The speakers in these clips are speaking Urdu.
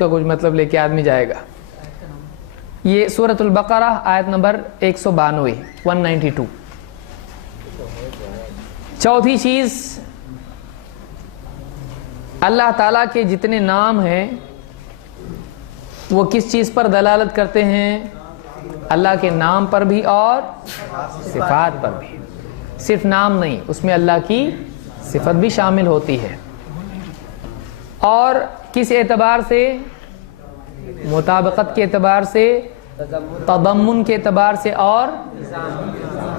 کا کچھ مطلب لے کے آدمی جائے گا. یہ سورۃ البقرہ آیت نمبر 192 192. چوتھی چیز، اللہ تعالیٰ کے جتنے نام ہیں وہ کس چیز پر دلالت کرتے ہیں؟ اللہ کے نام پر بھی اور صفات پر بھی. صرف نام نہیں، اس میں اللہ کی صفت بھی شامل ہوتی ہے. اور کس اعتبار سے؟ مطابقت کے اعتبار سے، تضمن کے اعتبار سے اور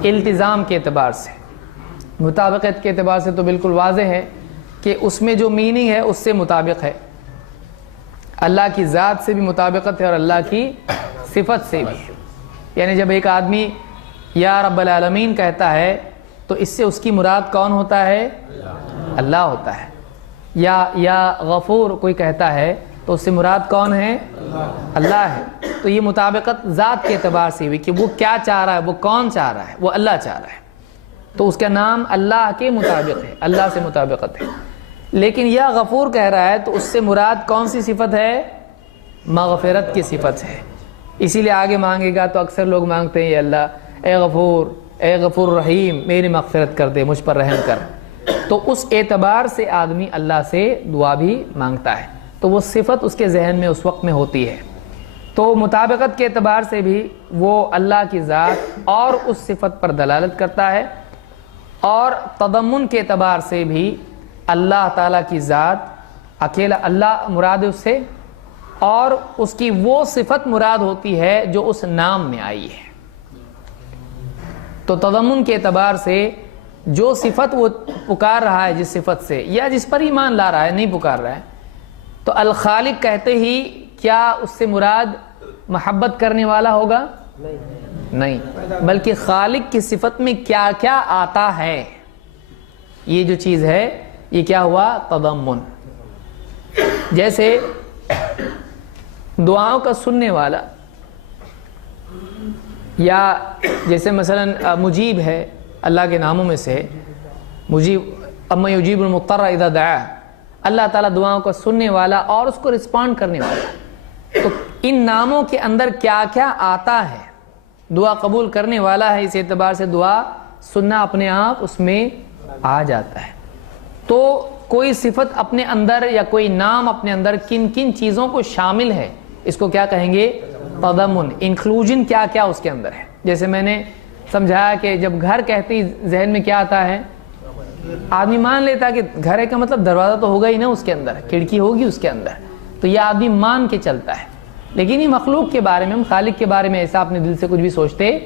التزام کے اعتبار سے. مطابقت کے اعتبار سے تو بالکل واضح ہے کہ اس میں جو میننگ ہے اس سے مطابق ہے. اللہ کی ذات سے بھی مطابقت ہے اور اللہ کی صفت سے بھی. یعنی جب ایک آدمی یا رب العالمین کہتا ہے تو اس سے اس کی مراد کون ہوتا ہے؟ اللہ ہوتا ہے. یا غفور کوئی کہتا ہے تو اس سے مراد کون ہے؟ اللہ ہے. تو یہ مطابقت ذات کے اعتبار سے ہوئی کہ وہ کیا چاہ رہا ہے، وہ کون چاہ رہا ہے، وہ اللہ چاہ رہا ہے، تو اس کا نام اللہ کے مطابق ہے، اللہ سے مطابقت ہے. لیکن یا غفور کہہ رہا ہے تو اس سے مراد کون سی صفت ہے؟ مغفرت کی صفت ہے. اسی لیے آگے مانگے گا تو اکثر لوگ مانگتے ہیں اے اللہ، اے غفور رحیم، میری مغفرت کر دے، مجھ پر رحم کر. تو اس اعتبار سے آدمی اللہ سے دعا بھی مانگتا ہے، تو وہ صفت اس کے ذہن میں اس وقت میں ہوتی ہے. تو مطابقت کے اعتبار سے بھی وہ اللہ کی ذات اور اس صفت پر دلالت کرتا ہے، اور تضمن کے اعتبار سے بھی اللہ تعالیٰ کی ذات، اکیلا اللہ مراد اس سے، اور اس کی وہ صفت مراد ہوتی ہے جو اس نام میں آئی ہے. تو تضمن کے اعتبار سے جو صفت وہ پکار رہا ہے، جس صفت سے یا جس پر ایمان لا رہا ہے، نہیں پکار رہا ہے، تو الخالق کہتے ہی کیا اس سے مراد محبت کرنے والا ہوگا؟ نہیں، بلکہ خالق کی صفت میں کیا کیا آتا ہے، یہ جو چیز ہے یہ کیا ہوا؟ تضمن. جیسے دعاؤں کا سننے والا، یا جیسے مثلا مجیب ہے، اللہ کے ناموں میں سے مجیب، اما یجیب المضطر اذا دعا، اللہ تعالیٰ دعاؤں کا سننے والا اور اس کو رسپونڈ کرنے والا. تو ان ناموں کے اندر کیا کیا آتا ہے؟ دعا قبول کرنے والا ہے، اس اعتبار سے دعا سننا اپنے آپ اس میں آ جاتا ہے. تو کوئی صفت اپنے اندر یا کوئی نام اپنے اندر کن کن چیزوں کو شامل ہے، اس کو کیا کہیں گے؟ تضمن، انکلوژن کیا کیا اس کے اندر ہے. جیسے میں نے سمجھایا کہ جب گھر کہتی ذہن میں کیا آتا ہے؟ آدمی مان لیتا کہ گھر ہے کا مطلب دروازہ تو ہوگا ہی نا، اس کے اندر کھڑکی ہوگی اس کے اندر، تو یہ آدمی مان کے چلتا ہے. لیکن یہ مخلوق کے بارے میں، ہم خالق کے بارے میں ایسا اپنے دل سے کچھ بھی سوچتے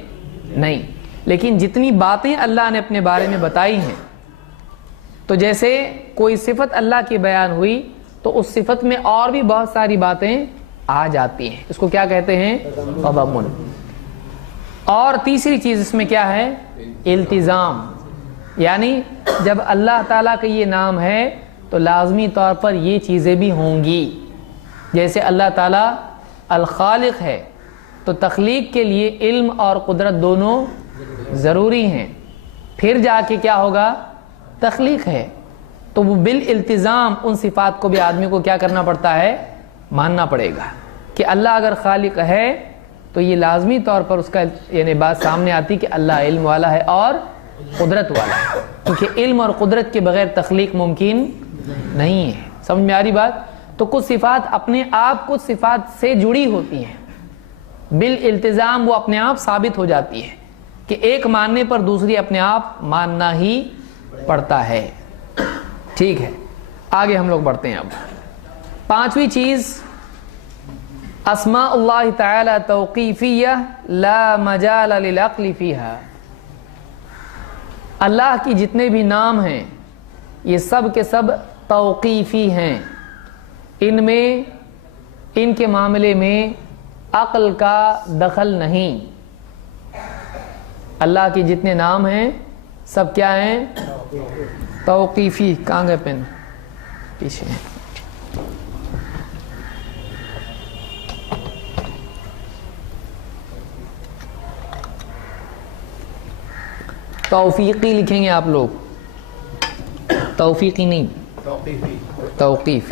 نہیں. لیکن جتنی باتیں اللہ نے اپنے بارے میں بتائی ہیں، تو جیسے کوئی صفت اللہ کی بیان ہوئی تو اس صفت میں اور بھی بہت ساری باتیں آ جاتی ہیں، اس کو کیا کہتے ہیں؟ تضمن. اور تیسری چیز اس میں کیا ہے؟ التزام. یعنی جب اللہ تعالیٰ کا یہ نام ہے تو لازمی طور پر یہ چیزیں بھی ہوں گی. جیسے اللہ تعالیٰ الخالق ہے تو تخلیق کے لیے علم اور قدرت دونوں ضروری ہیں، پھر جا کے کیا ہوگا؟ تخلیق ہے. تو وہ بالالتزام ان صفات کو بھی آدمی کو کیا کرنا پڑتا ہے؟ ماننا پڑے گا کہ اللہ اگر خالق ہے تو یہ لازمی طور پر اس کا یعنی بات سامنے آتی کہ اللہ علم والا ہے اور قدرت والا ہے، کیونکہ علم اور قدرت کے بغیر تخلیق ممکن نہیں ہے. سمجھ میں آ رہی بات؟ تو کچھ صفات اپنے آپ کچھ صفات سے جڑی ہوتی ہیں، بالالتزام وہ اپنے آپ ثابت ہو جاتی ہے کہ ایک ماننے پر دوسری اپنے آپ ماننا ہی پڑتا ہے. ٹھیک ہے، آگے ہم لوگ بڑھتے ہیں. اب پانچویں چیز، اسماء اللہ تعالی توقیفیہ لا مجال للعقل فیہا. اللہ کی جتنے بھی نام ہیں یہ سب کے سب توقیفی ہیں، ان میں ان کے معاملے میں عقل کا دخل نہیں. اللہ کے جتنے نام ہیں سب کیا ہیں؟ توقیفی. کہاں گئے پین؟ پیچھے. توفیقی لکھیں گے آپ لوگ، توفیقی نہیں، توقیف.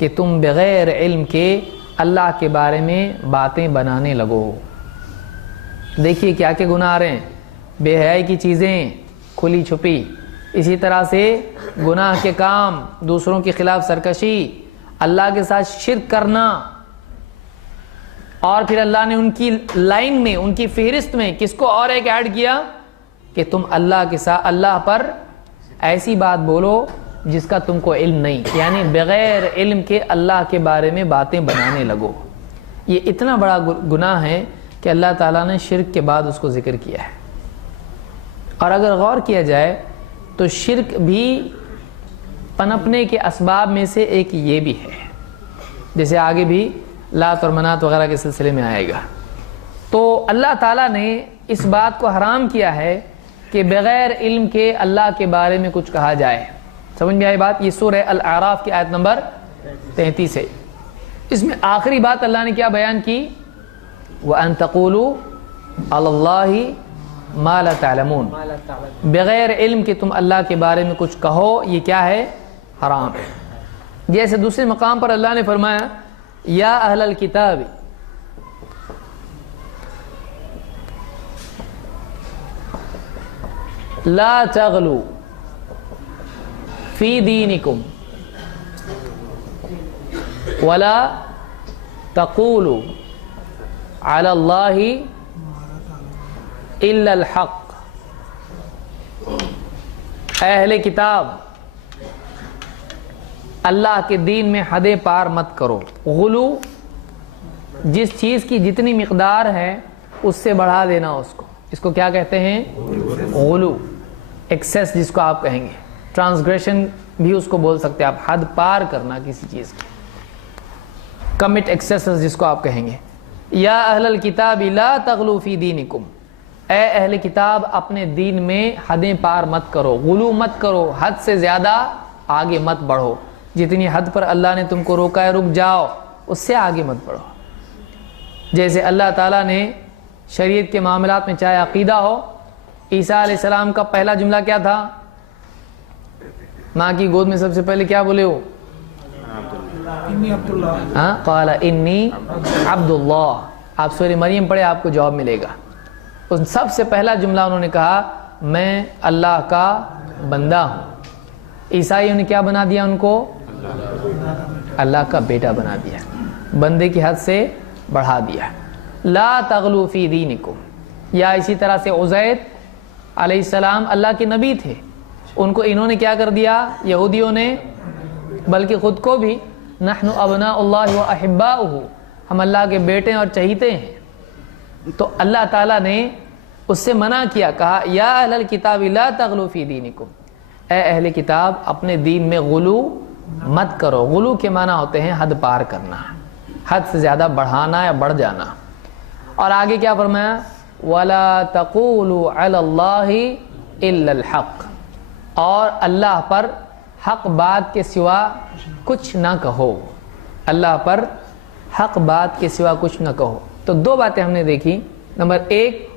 کہ تم بغیر علم کے اللہ کے بارے میں باتیں بنانے لگو۔ دیکھیے کیا کیا گناہ آ رہے ہیں، بے حیائی کی چیزیں کھلی چھپی، اسی طرح سے گناہ کے کام، دوسروں کے خلاف سرکشی، اللہ کے ساتھ شرک کرنا، اور پھر اللہ نے ان کی لائن میں، ان کی فہرست میں کس کو اور ایک ایڈ کیا کہ تم اللہ کے ساتھ، اللہ پر ایسی بات بولو جس کا تم کو علم نہیں، یعنی بغیر علم کے اللہ کے بارے میں باتیں بنانے لگو۔ یہ اتنا بڑا گناہ ہے کہ اللہ تعالیٰ نے شرک کے بعد اس کو ذکر کیا ہے۔ اور اگر غور کیا جائے تو شرک بھی پنپنے کے اسباب میں سے ایک یہ بھی ہے، جیسے آگے بھی لات اور منات وغیرہ کے سلسلے میں آئے گا۔ تو اللہ تعالیٰ نے اس بات کو حرام کیا ہے کہ بغیر علم کے اللہ کے بارے میں کچھ کہا جائے۔ سمجھ میں آئی بات؟ یہ سورہ الاعراف کی آیت نمبر 33 ہے۔ اس میں آخری بات اللہ نے کیا بیان کی؟ وَأَن تَقُولُوا عَلَى اللَّهِ مَا لَا تَعْلَمُونَ، بغیر علم کے تم اللہ کے بارے میں کچھ کہو، یہ کیا ہے؟ حرام ہے۔ جیسے دوسرے مقام پر اللہ نے فرمایا یا اہل الکتاب لا تغلوا فی دینکم ولا تقولوا علی اللہ الا الحق۔ اہل کتاب، اللہ کے دین میں حدیں پار مت کرو۔ غلو، جس چیز کی جتنی مقدار ہے اس سے بڑھا دینا اس کو کیا کہتے ہیں؟ غلو، ایکسیس جس کو آپ کہیں گے، ٹرانسگریشن بھی اس کو بول سکتے ہیں آپ، حد پار کرنا کسی چیز کی، کمٹ ایکسیسز جس کو آپ کہیں گے۔ یا اہل الکتاب لا تغلو فی دینکم، اے اہل کتاب اپنے دین میں حدیں پار مت کرو، غلو مت کرو، حد سے زیادہ آگے مت بڑھو، جتنی حد پر اللہ نے تم کو روکا ہے رک جاؤ، اس سے آگے مت بڑھو۔ جیسے اللہ تعالیٰ نے شریعت کے معاملات میں چاہے عقیدہ ہو، عیسیٰ علیہ السلام کا پہلا جملہ کیا تھا؟ ماں کی گود میں سب سے پہلے کیا بولے ہو؟ قال انی عبد اللہ۔ آپ سورہ مریم پڑھے، آپ کو جواب ملے گا۔ اس سب سے پہلا جملہ انہوں نے کہا میں اللہ کا بندہ ہوں۔ عیسائیوں نے کیا بنا دیا ان کو؟ اللہ کا بیٹا بنا دیا، بندے کی حد سے بڑھا دیا۔ لا تغلو فی دینکم، یا اسی طرح سے عزیر علیہ السلام اللہ کے نبی تھے، ان کو انہوں نے کیا کر دیا یہودیوں نے، بلکہ خود کو بھی، نحن ابناء اللہ و احباؤہ، ہم اللہ کے بیٹے اور چہیتے ہیں۔ تو اللہ تعالیٰ نے اس سے منع کیا، کہا یا اہل الکتاب لا تغلو فی دینکم، اے اہل کتاب اپنے دین میں غلو مت کرو۔ غلو کے معنی ہوتے ہیں حد پار کرنا، حد سے زیادہ بڑھانا یا بڑھ جانا۔ اور آگے کیا فرمایا؟ وَلَا تَقُولُوا عَلَى اللَّهِ إِلَّا الْحَقِّ، اور اللہ پر حق بات کے سوا کچھ نہ کہو، اللہ پر حق بات کے سوا کچھ نہ کہو۔ تو دو باتیں ہم نے دیکھی، نمبر ایک،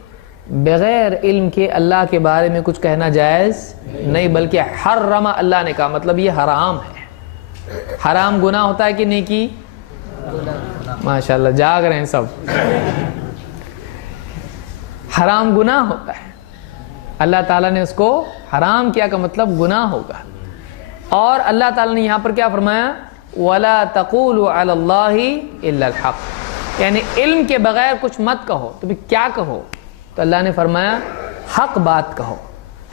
بغیر علم کے اللہ کے بارے میں کچھ کہنا جائز نہیں، بلکہ حرم اللہ نے کہا، مطلب یہ حرام ہے۔ حرام گناہ ہوتا ہے کہ نیکی؟ ماشاءاللہ جاگ رہے ہیں سب۔ حرام گناہ ہوتا ہے، اللہ تعالیٰ نے اس کو حرام کیا کا مطلب گناہ ہوگا۔ اور اللہ تعالیٰ نے یہاں پر کیا فرمایا؟ وَلَا تَقُولُوا عَلَى اللَّهِ إِلَّا الْحَقِّ، یعنی علم کے بغیر کچھ مت کہو۔ تو بھی کیا کہو؟ تو اللہ نے فرمایا حق بات کہو،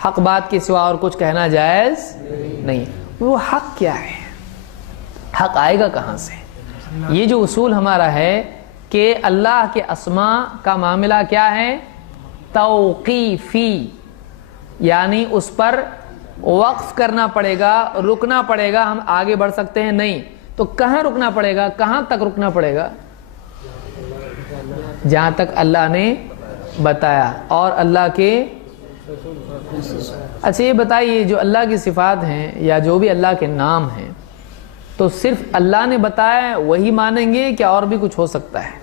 حق بات کے سوا اور کچھ کہنا جائز نہیں۔ وہ حق کیا ہے؟ حق آئے گا کہاں سے؟ یہ جو اصول ہمارا ہے کہ اللہ کے اسماء کا معاملہ کیا ہے؟ توقیفی، یعنی اس پر وقف کرنا پڑے گا، رکنا پڑے گا، ہم آگے بڑھ سکتے ہیں نہیں۔ تو کہاں رکنا پڑے گا؟ کہاں تک رکنا پڑے گا؟ جہاں تک اللہ نے بتایا اور اللہ کے۔ اچھا یہ بتائیے، جو اللہ کی صفات ہیں یا جو بھی اللہ کے نام ہیں، تو صرف اللہ نے بتایا وہی مانیں گے کیا اور بھی کچھ ہو سکتا ہے؟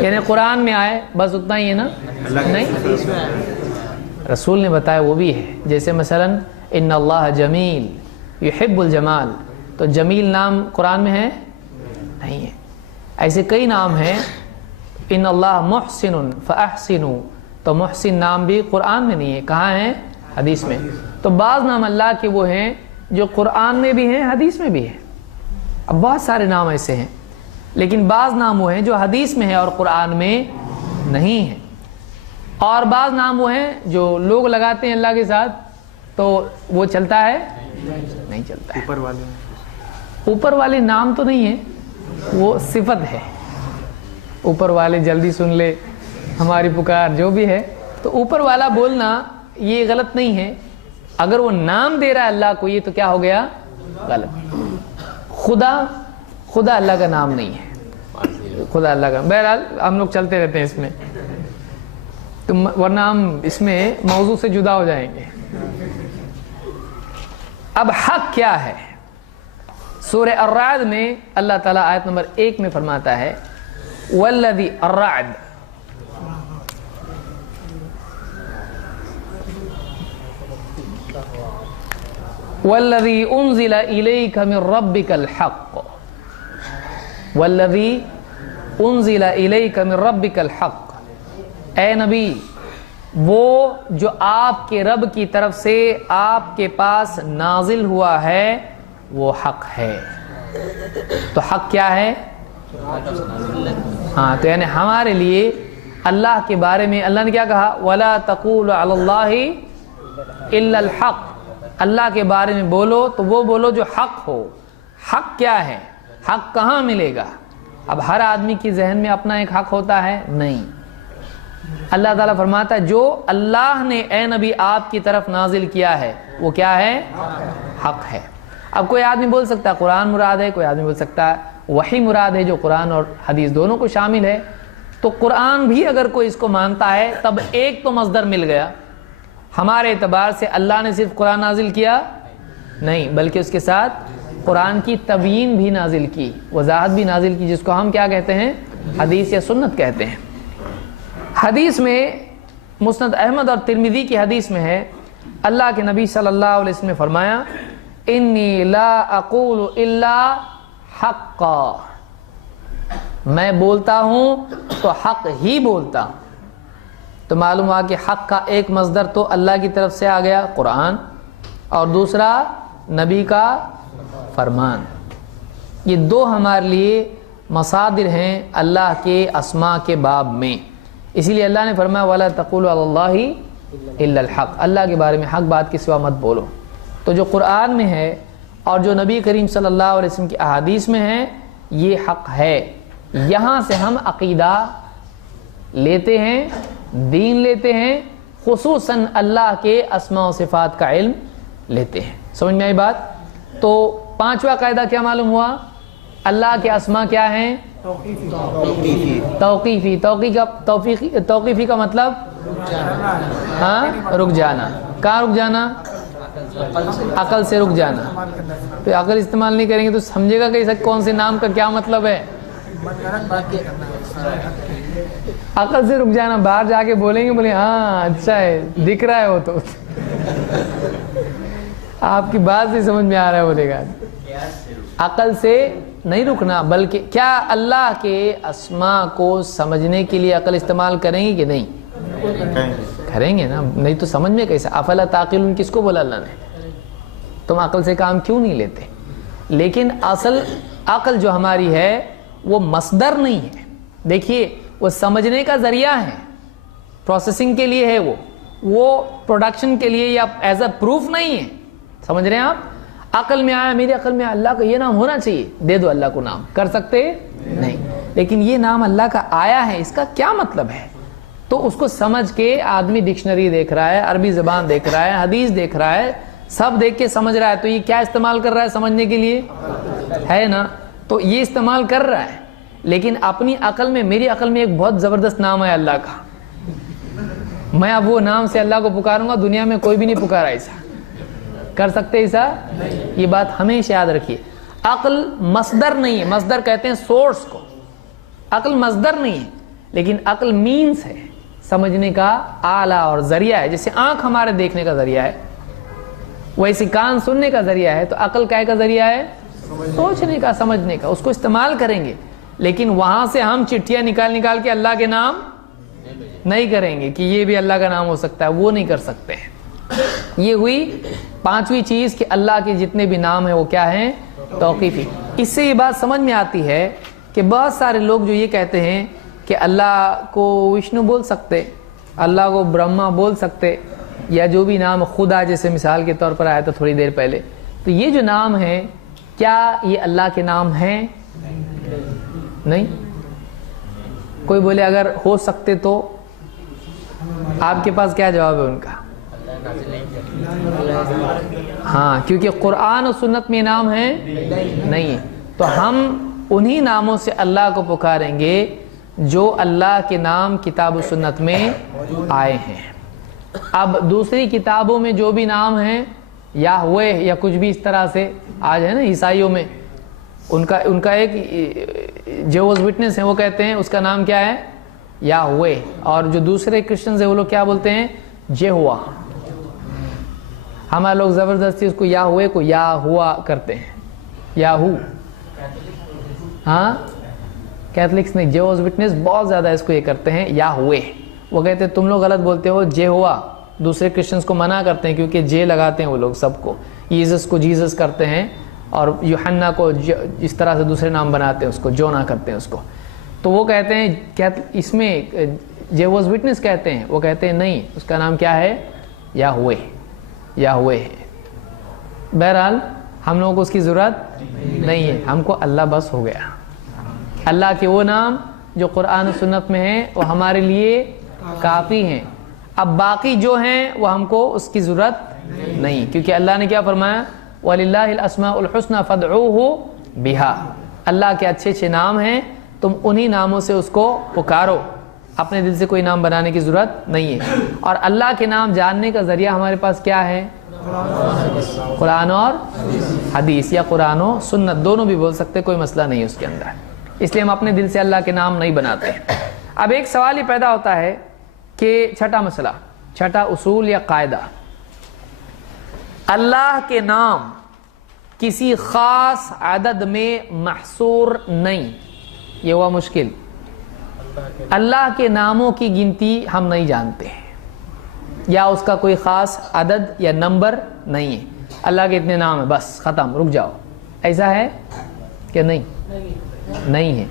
یعنی قرآن میں آئے بس اتنا ہی ہے نا؟ نہیں، رسول نے بتایا وہ بھی ہے۔ جیسے مثلا ان اللہ جمیل یحب الجمال، تو جمیل نام قرآن میں ہے؟ نہیں ہے. ایسے کئی نام ہیں. ان اللہ محسن فاحسنوا، تو محسن نام بھی قرآن میں نہیں ہے. کہاں ہے؟ حدیث میں. تو بعض نام اللہ کے وہ ہیں جو قرآن میں بھی ہیں حدیث میں بھی ہیں. اب بہت سارے نام ایسے ہیں، لیکن بعض نام وہ ہیں جو حدیث میں ہے اور قرآن میں نہیں ہے. اور بعض نام وہ ہیں جو لوگ لگاتے ہیں اللہ کے ساتھ، تو وہ چلتا ہے؟ نہیں چلتا ہے. اوپر والے نام تو نہیں ہے، وہ صفت ہے. اوپر والے جلدی سن لے ہماری پکار، جو بھی ہے. تو اوپر والا بولنا یہ غلط نہیں ہے. اگر وہ نام دے رہا ہے اللہ کو، یہ تو کیا ہو گیا؟ غلط. خدا اللہ کا نام نہیں ہے. خدا اللہ کا، بہرحال ہم لوگ چلتے رہتے ہیں اس میں، تو ورنہ ہم اس میں موضوع سے جدا ہو جائیں گے. اب حق کیا ہے؟ سورہ الرعد میں اللہ تعالیٰ آیت نمبر 1 میں فرماتا ہے والذی الرعد، والذی انزل الیک من ربک الحق، والذی انزل الیک من ربک الحق. اے نبی، وہ جو آپ کے رب کی طرف سے آپ کے پاس نازل ہوا ہے وہ حق ہے. تو حق کیا ہے؟ ہاں، تو یعنی ہمارے لیے اللہ کے بارے میں اللہ نے کیا کہا؟ وَلَا تَقُولُ عَلَى اللَّهِ إِلَّا الْحَقِّ. اللہ کے بارے میں بولو تو وہ بولو جو حق ہو. حق کیا ہے؟ حق کہاں ملے گا؟ اب ہر آدمی کی ذہن میں اپنا ایک حق ہوتا ہے؟ نہیں. اللہ تعالیٰ فرماتا ہے جو اللہ نے اے نبی آپ کی طرف نازل کیا ہے وہ کیا ہے؟ حق ہے. اب کوئی آدمی بول سکتا ہے قرآن مراد ہے، کوئی آدمی بول سکتا ہے وحی مراد ہے جو قرآن اور حدیث دونوں کو شامل ہے. تو قرآن بھی اگر کوئی اس کو مانتا ہے تب ایک تو مصدر مل گیا. ہمارے اعتبار سے اللہ نے صرف قرآن نازل کیا نہیں، بلکہ اس کے ساتھ قرآن کی تبیین بھی نازل کی، وضاحت بھی نازل کی، جس کو ہم کیا کہتے ہیں؟ حدیث یا سنت کہتے ہیں. حدیث میں مسند احمد اور ترمذی کی حدیث میں ہے اللہ کے نبی صلی اللہ علیہ وسلم نے فرمایا انی لا اقول الا حقا، میں بولتا ہوں تو حق ہی بولتا ہوں. تو معلوم ہوا کہ حق کا ایک مصدر تو اللہ کی طرف سے آ گیا قرآن، اور دوسرا نبی کا فرمان. یہ دو ہمارے لیے مصادر ہیں اللہ کے اسماء کے باب میں. اسی لیے اللہ نے فرمایا وَلَا تَقُولُوا عَلَى اللَّهِ إِلَّا الْحَقِّ، اللہ کے بارے میں حق بات کے سوا مت بولو. تو جو قرآن میں ہے اور جو نبی کریم صلی اللہ علیہ وسلم کی احادیث میں ہے یہ حق ہے. یہاں سے ہم عقیدہ لیتے ہیں، دین لیتے ہیں، خصوصاً اللہ کے اسماء و صفات کا علم لیتے ہیں. سمجھ میں آئی بات؟ تو پانچواں قاعدہ کیا معلوم ہوا؟ اللہ کے اسماء کیا ہیں؟ توقیفی. توقیفی کا مطلب ہاں رک جانا. کہاں رک جانا؟ عقل سے رک جانا. تو عقل استعمال نہیں کریں گے تو سمجھے گا کہ کون سے نام کا کیا مطلب ہے. عقل سے رک جانا، باہر جا کے بولیں گے، بولیں ہاں اچھا ہے دکھ رہا ہے وہ تو آپ کی بات سے سمجھ میں آ رہا ہے بولے گا. عقل سے نہیں رکنا، بلکہ کیا اللہ کے اسماء کو سمجھنے کے لیے عقل استعمال کریں گے کہ نہیں؟ کریں گے نا، نہیں تو سمجھ میں کیسا؟ افلا تعقلون کس کو بولا اللہ نے؟ تم عقل سے کام کیوں نہیں لیتے؟ لیکن اصل عقل جو ہماری ہے وہ مصدر نہیں ہے. دیکھیے وہ سمجھنے کا ذریعہ ہے، پروسیسنگ کے لیے ہے، وہ پروڈکشن کے لیے یا ایز اے پروف نہیں ہے. سمجھ رہے ہیں آپ؟ عقل میں آیا، میری عقل میں اللہ کا یہ نام ہونا چاہیے، دے دو اللہ کو نام. کر سکتے نہیں. لیکن یہ نام اللہ کا آیا ہے، اس کا کیا مطلب ہے؟ تو اس کو سمجھ کے آدمی ڈکشنری دیکھ رہا ہے، عربی زبان دیکھ رہا ہے، حدیث دیکھ رہا ہے، سب دیکھ کے سمجھ رہا ہے. تو یہ کیا استعمال کر رہا ہے سمجھنے کے لیے؟ ہے نا؟ تو یہ استعمال کر رہا ہے. لیکن اپنی عقل میں، میری عقل میں ایک بہت زبردست نام ہے اللہ کا، میں اب وہ نام سے اللہ کو پکاروں گا، دنیا میں کوئی بھی نہیں پکارا ایسا. کر سکتے ایسا؟ یہ بات ہمیشہ یاد رکھیے. عقل مصدر نہیں ہے. مصدر کہتے ہیں سورس کو. عقل مصدر نہیں ہے، لیکن عقل مینس ہے، سمجھنے کا آلہ اور ذریعہ ہے. جیسے آنکھ ہمارے دیکھنے کا ذریعہ ہے، ویسے کان سننے کا ذریعہ ہے. تو عقل کیا کا ذریعہ ہے؟ سوچنے کا، سمجھنے کا، اس کو استعمال کریں گے، لیکن وہاں سے ہم چٹھیاں نکال کے اللہ کے نام نہیں کریں گے کہ یہ بھی اللہ کا نام ہو سکتا ہے، وہ نہیں کر سکتے ہیں۔ یہ ہوئی پانچویں چیز کہ اللہ کے جتنے بھی نام ہیں وہ کیا ہیں؟ توقیفی۔ اس سے یہ بات سمجھ میں آتی ہے کہ بہت سارے لوگ جو یہ کہتے ہیں کہ اللہ کو وشنو بول سکتے، اللہ کو برہما بول سکتے، یا جو بھی نام خدا جیسے مثال کے طور پر آیا تھا تھوڑی دیر پہلے، تو یہ جو نام ہیں کیا یہ اللہ کے نام ہیں؟ نہیں۔ کوئی بولے اگر ہو سکتے تو آپ کے پاس کیا جواب ہے ان کا؟ ہاں، کیونکہ قرآن و سنت میں نام ہے نہیں ہے، تو ہم انہی ناموں سے اللہ کو پکاریں گے جو اللہ کے نام کتاب و سنت میں آئے ہیں۔ اب دوسری کتابوں میں جو بھی نام ہیں یا ہوئے یا کچھ بھی اس طرح سے آج ہے نا، عیسائیوں میں ان کا ایک جیوز وٹنس ہے، وہ کہتے ہیں اس کا نام کیا ہے؟ یا ہوئے، اور جو دوسرے کرسچنز ہیں وہ لوگ کیا بولتے ہیں؟ جے ہوا۔ ہمارے لوگ زبردستی اس کو یا ہوئے کو یا ہوا کرتے ہیں، یا ہو۔ ہاں، کیتھلکس نے جیوز وٹنس بہت زیادہ اس کو یہ کرتے ہیں، یا ہوئے۔ وہ کہتے ہیں تم لوگ غلط بولتے ہو، جے ہوا۔ دوسرے کرسچنز کو منع کرتے ہیں کیونکہ جے لگاتے ہیں وہ لوگ سب کو، یزس کو جیزس کرتے ہیں، اور یوحنا کو اس طرح سے دوسرے نام بناتے ہیں، اس کو جونا کرتے ہیں اس کو۔ تو وہ کہتے ہیں کیا اس میں جیوز وٹنس کہتے ہیں، وہ کہتے ہیں نہیں، اس کا نام کیا ہے؟ یا ہوئے، یا ہوئے ہے۔ بہرحال ہم لوگوں کو اس کی ضرورت نہیں ہے، ہم کو اللہ بس ہو گیا۔ اللہ کے وہ نام جو قرآن و سنت میں ہیں وہ ہمارے لیے کافی ہیں۔ اب باقی جو ہیں وہ ہم کو اس کی ضرورت نہیں، کیونکہ اللہ نے کیا فرمایا؟ وَلِلَّهِ الْأَسْمَاءُ الْحُسْنَى فَادْعُوهُ بِهَا۔ اللہ کے اچھے اچھے نام ہیں، تم انہی ناموں سے اس کو پکارو، اپنے دل سے کوئی نام بنانے کی ضرورت نہیں ہے۔ اور اللہ کے نام جاننے کا ذریعہ ہمارے پاس کیا ہے؟ قرآن اور حدیث، یا قرآن و سنت، دونوں بھی بول سکتے، کوئی مسئلہ نہیں ہے اس کے اندر۔ اس لیے ہم اپنے دل سے اللہ کے نام نہیں بناتے۔ اب ایک سوال یہ پیدا ہوتا ہے کہ چھٹا مسئلہ، چھٹا اصول یا قاعدہ، اللہ کے نام کسی خاص عدد میں محصور نہیں، یہ ہوا مشکل۔ اللہ کے ناموں کی گنتی ہم نہیں جانتے ہیں، یا اس کا کوئی خاص عدد یا نمبر نہیں ہے۔ اللہ کے اتنے نام ہیں، بس ختم، رک جاؤ، ایسا ہے کہ نہیں؟ نہیں ہے۔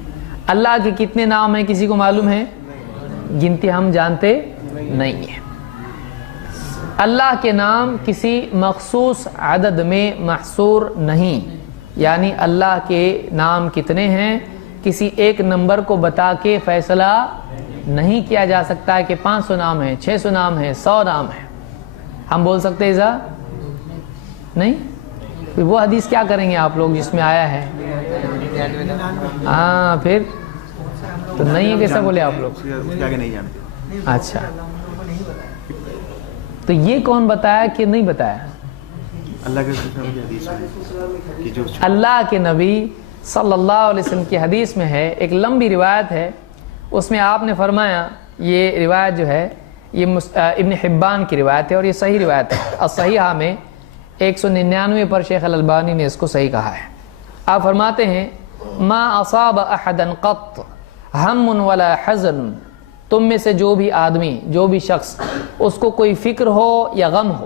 اللہ کے کتنے نام ہیں کسی کو معلوم ہے؟ گنتی ہم جانتے نہیں ہیں۔ اللہ کے نام کسی مخصوص عدد میں محصور نہیں، یعنی اللہ کے نام کتنے ہیں کسی ایک نمبر کو بتا کے فیصلہ نہیں کیا جا سکتا ہے کہ 500 نام ہیں، 600 نام ہیں، 100 نام ہیں۔ ہم بول سکتے ہیں ایسا نہیں؟ پھر وہ حدیث کیا کریں گے آپ لوگ جس میں آیا ہے؟ ہاں، پھر تو نہیں ہے، کیسا بولے آپ لوگ؟ اچھا، تو یہ کون بتایا کہ نہیں بتایا؟ اللہ کے نبی صلی اللہ علیہ وسلم کی حدیث میں ہے، ایک لمبی روایت ہے، اس میں آپ نے فرمایا، یہ روایت جو ہے یہ ابن حبان کی روایت ہے اور یہ صحیح روایت ہے، الصحیحہ میں 199 پر شیخ الالبانی نے اس کو صحیح کہا ہے۔ آپ فرماتے ہیں ما اصاب احدا قط ہم ولا حزن، تم میں سے جو بھی آدمی، جو بھی شخص، اس کو کوئی فکر ہو یا غم ہو،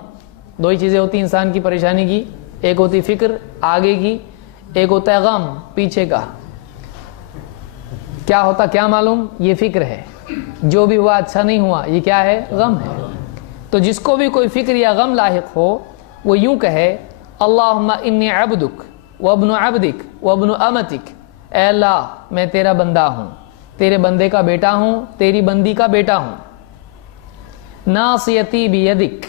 دو ہی چیزیں ہوتی ہیں انسان کی پریشانی کی، ایک ہوتی فکر آگے کی، ایک ہوتا ہے غم پیچھے کا۔ کیا ہوتا کیا معلوم؟ یہ فکر ہے، جو بھی ہوا اچھا نہیں ہوا، یہ کیا ہے؟ غم ہے۔ تو جس کو بھی کوئی فکر یا غم لاحق ہو وہ یوں کہے اللہم انی عبدک وابن عبدک وابن امتک، اے اللہ میں تیرا بندہ ہوں، تیرے بندے کا بیٹا ہوں، تیری بندی کا بیٹا ہوں، ناصیتی بیدک،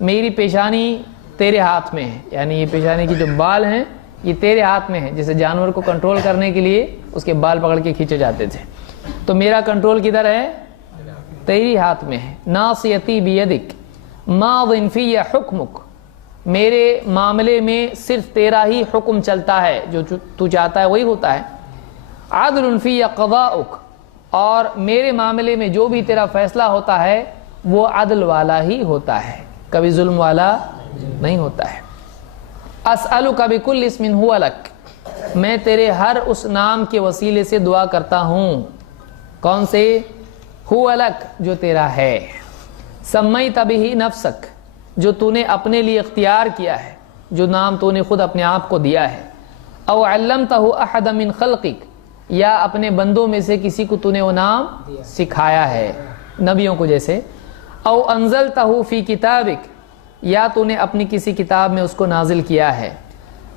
میری پیشانی تیرے ہاتھ میں ہے، یعنی یہ پیشانی کی جو بال ہیں یہ تیرے ہاتھ میں ہے، جیسے جانور کو کنٹرول کرنے کے لیے اس کے بال پکڑ کے کھینچے جاتے تھے، تو میرا کنٹرول کدھر ہے؟ تیری ہاتھ میں ہے۔ ناصیتی بیدک ماض فی حکمک، میرے معاملے میں صرف تیرا ہی حکم چلتا ہے، جو تو چاہتا ہے وہی ہوتا ہے۔ عدل فی قضاؤک، اور میرے معاملے میں جو بھی تیرا فیصلہ ہوتا ہے وہ عدل والا ہی ہوتا ہے، کبھی ظلم والا نہیں ہوتا ہے۔ اسألک بکل اسم ہوا لک، میں تیرے ہر اس نام کے وسیلے سے دعا کرتا ہوں. کون سے؟ ہو الک، جو تیرا ہے. سمیت بہ نفسک، جو تو نے اپنے لیے اختیار کیا ہے، جو نام تو نے خود اپنے آپ کو دیا ہے. او علمتہ احد من خلقک، یا اپنے بندوں میں سے کسی کو تو نے وہ نام سکھایا ہے، نبیوں کو جیسے. او انزلتہ فی کتابک، یا تو نے اپنی کسی کتاب میں اس کو نازل کیا ہے.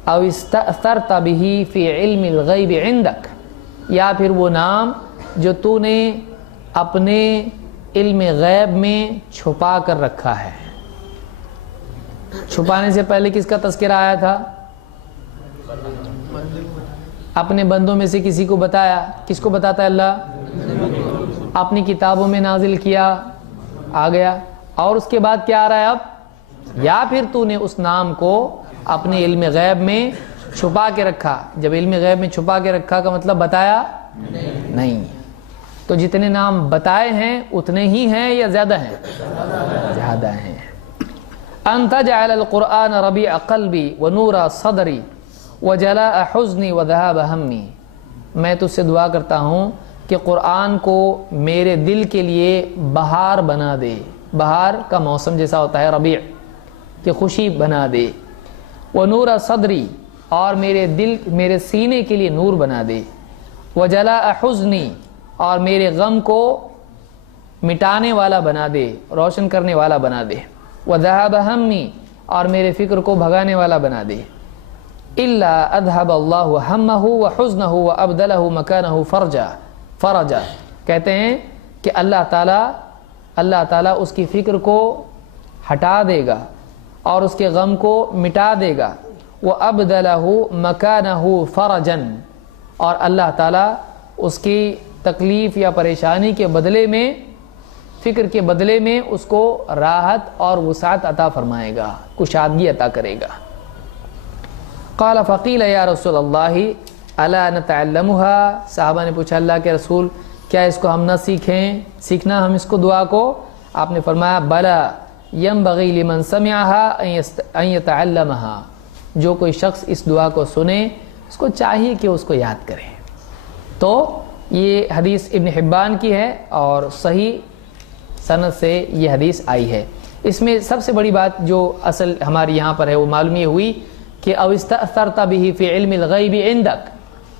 او استأثرت بہ فی علم الغیب عندک، یا پھر وہ نام جو تو نے اپنے علم غیب میں چھپا کر رکھا ہے. چھپانے سے پہلے کس کا تذکرہ آیا تھا؟ اپنے بندوں میں سے کسی کو بتایا. کس کو بتاتا ہے اللہ؟ اپنی کتابوں میں نازل کیا، آ گیا. اور اس کے بعد کیا آ رہا ہے اب؟ یا پھر تو نے اس نام کو اپنے علم غیب میں چھپا کے رکھا. جب علم غیب میں چھپا کے رکھا کا مطلب بتایا نہیں. تو جتنے نام بتائے ہیں اتنے ہی ہیں یا زیادہ ہیں؟ زیادہ ہیں. ان تجعل القرآن ربیع قلبی ونور صدری وجلاء حزنی وذهاب ہمی، میں تجھ سے دعا کرتا ہوں کہ قرآن کو میرے دل کے لیے بہار بنا دے. بہار کا موسم جیسا ہوتا ہے ربیع، کہ خوشی بنا دے. ونور صدری، اور میرے سینے کے لیے نور بنا دے. وجلاء حزنی، اور میرے غم کو مٹانے والا بنا دے، روشن کرنے والا بنا دے. وذهاب ہمی، اور میرے فکر کو بھگانے والا بنا دے. الا اذهب اللہ ہمہ وحزنہ وابدلہ مکانہ فرجا. کہتے ہیں کہ اللہ تعالیٰ اس کی فکر کو ہٹا دے گا اور اس کے غم کو مٹا دے گا. وابدلہ مکانہ فرجا، اور اللہ تعالیٰ اس کی تکلیف یا پریشانی کے بدلے میں، فکر کے بدلے میں اس کو راحت اور وسعت عطا فرمائے گا، کشادگی عطا کرے گا. قال فقیل یا رسول اللہ الا نتعلمها، صحابہ نے پوچھا اللہ کے رسول کیا اس کو ہم نہ سیکھنا ہم اس کو دعا کو؟ آپ نے فرمایا بلا ينبغي لمن سمعها ان يتعلمها، جو کوئی شخص اس دعا کو سنے اس کو چاہیے کہ اس کو یاد کرے. تو یہ حدیث ابن حبان کی ہے اور صحیح سند سے یہ حدیث آئی ہے. اس میں سب سے بڑی بات جو اصل ہماری یہاں پر ہے وہ معلوم یہ ہوئی کہ او استأثرت به فی علم الغیب عندک،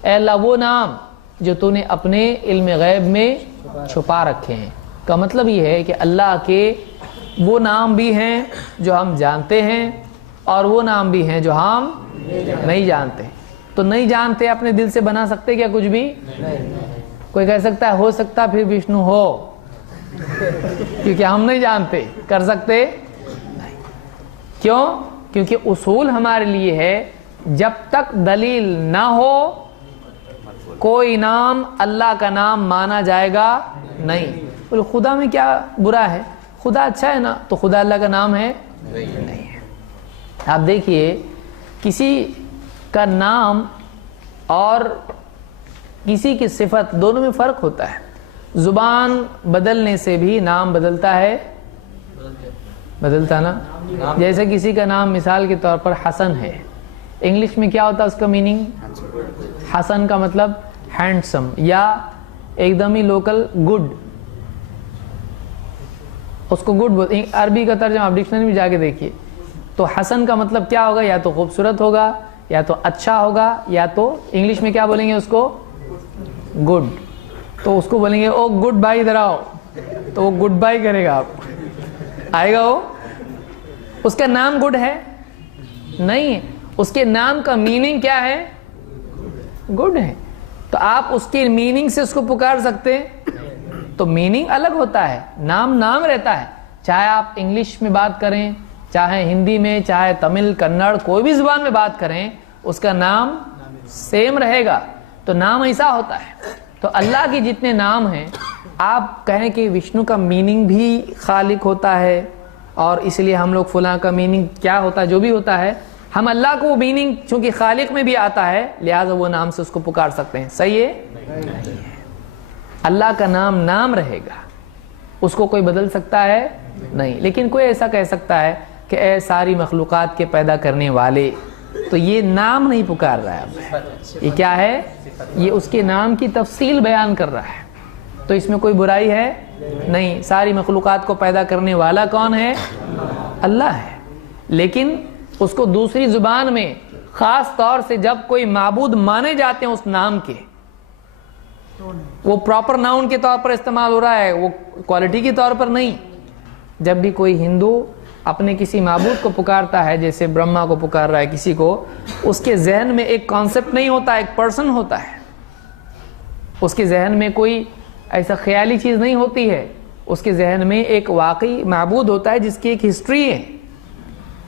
اے اللہ وہ نام جو تو نے اپنے علم غیب میں چھپا رکھے ہیں. کا مطلب یہ ہے کہ اللہ کے وہ نام بھی ہیں جو ہم جانتے ہیں اور وہ نام بھی ہیں جو ہم نہیں جانتے. تو نہیں جانتے اپنے دل سے بنا سکتے کیا کچھ بھی؟ کوئی کہہ سکتا ہے ہو سکتا پھر وشنو ہو، کیونکہ ہم نہیں جانتے. کر سکتے نہیں. کیوں؟ کیونکہ اصول ہمارے لیے ہے جب تک دلیل نہ ہو کوئی نام اللہ کا نام مانا جائے گا نہیں. بولے خدا میں کیا برا ہے؟ خدا اچھا ہے نا، تو خدا اللہ کا نام ہے؟ نہیں ہے. آپ دیکھیے کسی کا نام اور کسی کی صفت دونوں میں فرق ہوتا ہے. زبان بدلنے سے بھی نام بدلتا ہے، بدلتا نا. جیسے کسی کا نام مثال کے طور پر حسن ہے، انگلش میں کیا ہوتا ہے اس کا میننگ؟ حسن کا مطلب ہینڈسم یا ایک دم ہی لوکل گڈ. اس کو گڈ بولتے ہیں. عربی کا ترجمہ آپ ڈکشنری میں جا کے دیکھیے تو حسن کا مطلب کیا ہوگا؟ یا تو خوبصورت ہوگا، یا تو اچھا ہوگا، یا تو انگلش میں کیا بولیں گے اس کو؟ گڈ. تو اس کو بولیں گے او گڈ بائی ادھر آؤ، تو وہ گڈ بائی کرے گا. آپ آئے گا وہ؟ اس کا نام گڈ ہے نہیں ہے. اس کے نام کا میننگ کیا ہے؟ گڈ ہے. تو آپ اس کی میننگ سے اس کو پکار سکتے ہیں؟ تو میننگ الگ ہوتا ہے، نام رہتا ہے. چاہے آپ انگلش میں بات کریں، چاہے ہندی میں، چاہے تمل، کنڑ، کوئی بھی زبان میں بات کریں اس کا نام سیم رہے گا. تو نام ایسا ہوتا ہے. تو اللہ کی جتنے نام ہیں آپ کہیں کہ وشنو کا میننگ بھی خالق ہوتا ہے اور اس لیے ہم لوگ فلاں کا میننگ کیا ہوتا ہے، جو بھی ہوتا ہے ہم اللہ کو وہ میننگ چونکہ خالق میں بھی آتا ہے لہٰذا وہ نام سے اس کو پکار سکتے ہیں. صحیح ہے؟ نہیں ہے. اللہ کا نام رہے گا، اس کو کوئی بدل سکتا ہے نہیں. لیکن کوئی ایسا کہہ سکتا ہے کہ اے ساری مخلوقات کے پیدا کرنے والے، تو یہ نام نہیں پکار رہا ہے، یہ کیا ہے؟ یہ اس کے نام کی تفصیل بیان کر رہا ہے۔ تو اس میں کوئی برائی ہے نہیں، ساری مخلوقات کو پیدا کرنے والا کون ہے؟ اللہ ہے۔ لیکن اس کو دوسری زبان میں خاص طور سے جب کوئی معبود مانے جاتے ہیں اس نام کے، وہ پراپر ناؤن کے طور پر استعمال ہو رہا ہے، وہ کوالٹی کے طور پر نہیں۔ جب بھی کوئی ہندو اپنے کسی معبود کو پکارتا ہے، جیسے برہما کو پکار رہا ہے کسی کو، اس کے ذہن میں ایک کانسیپٹ نہیں ہوتا، ایک پرسن ہوتا ہے، اس کے ذہن میں کوئی ایسا خیالی چیز نہیں ہوتی ہے، اس کے ذہن میں ایک واقعی معبود ہوتا ہے جس کی ایک ہسٹری ہے۔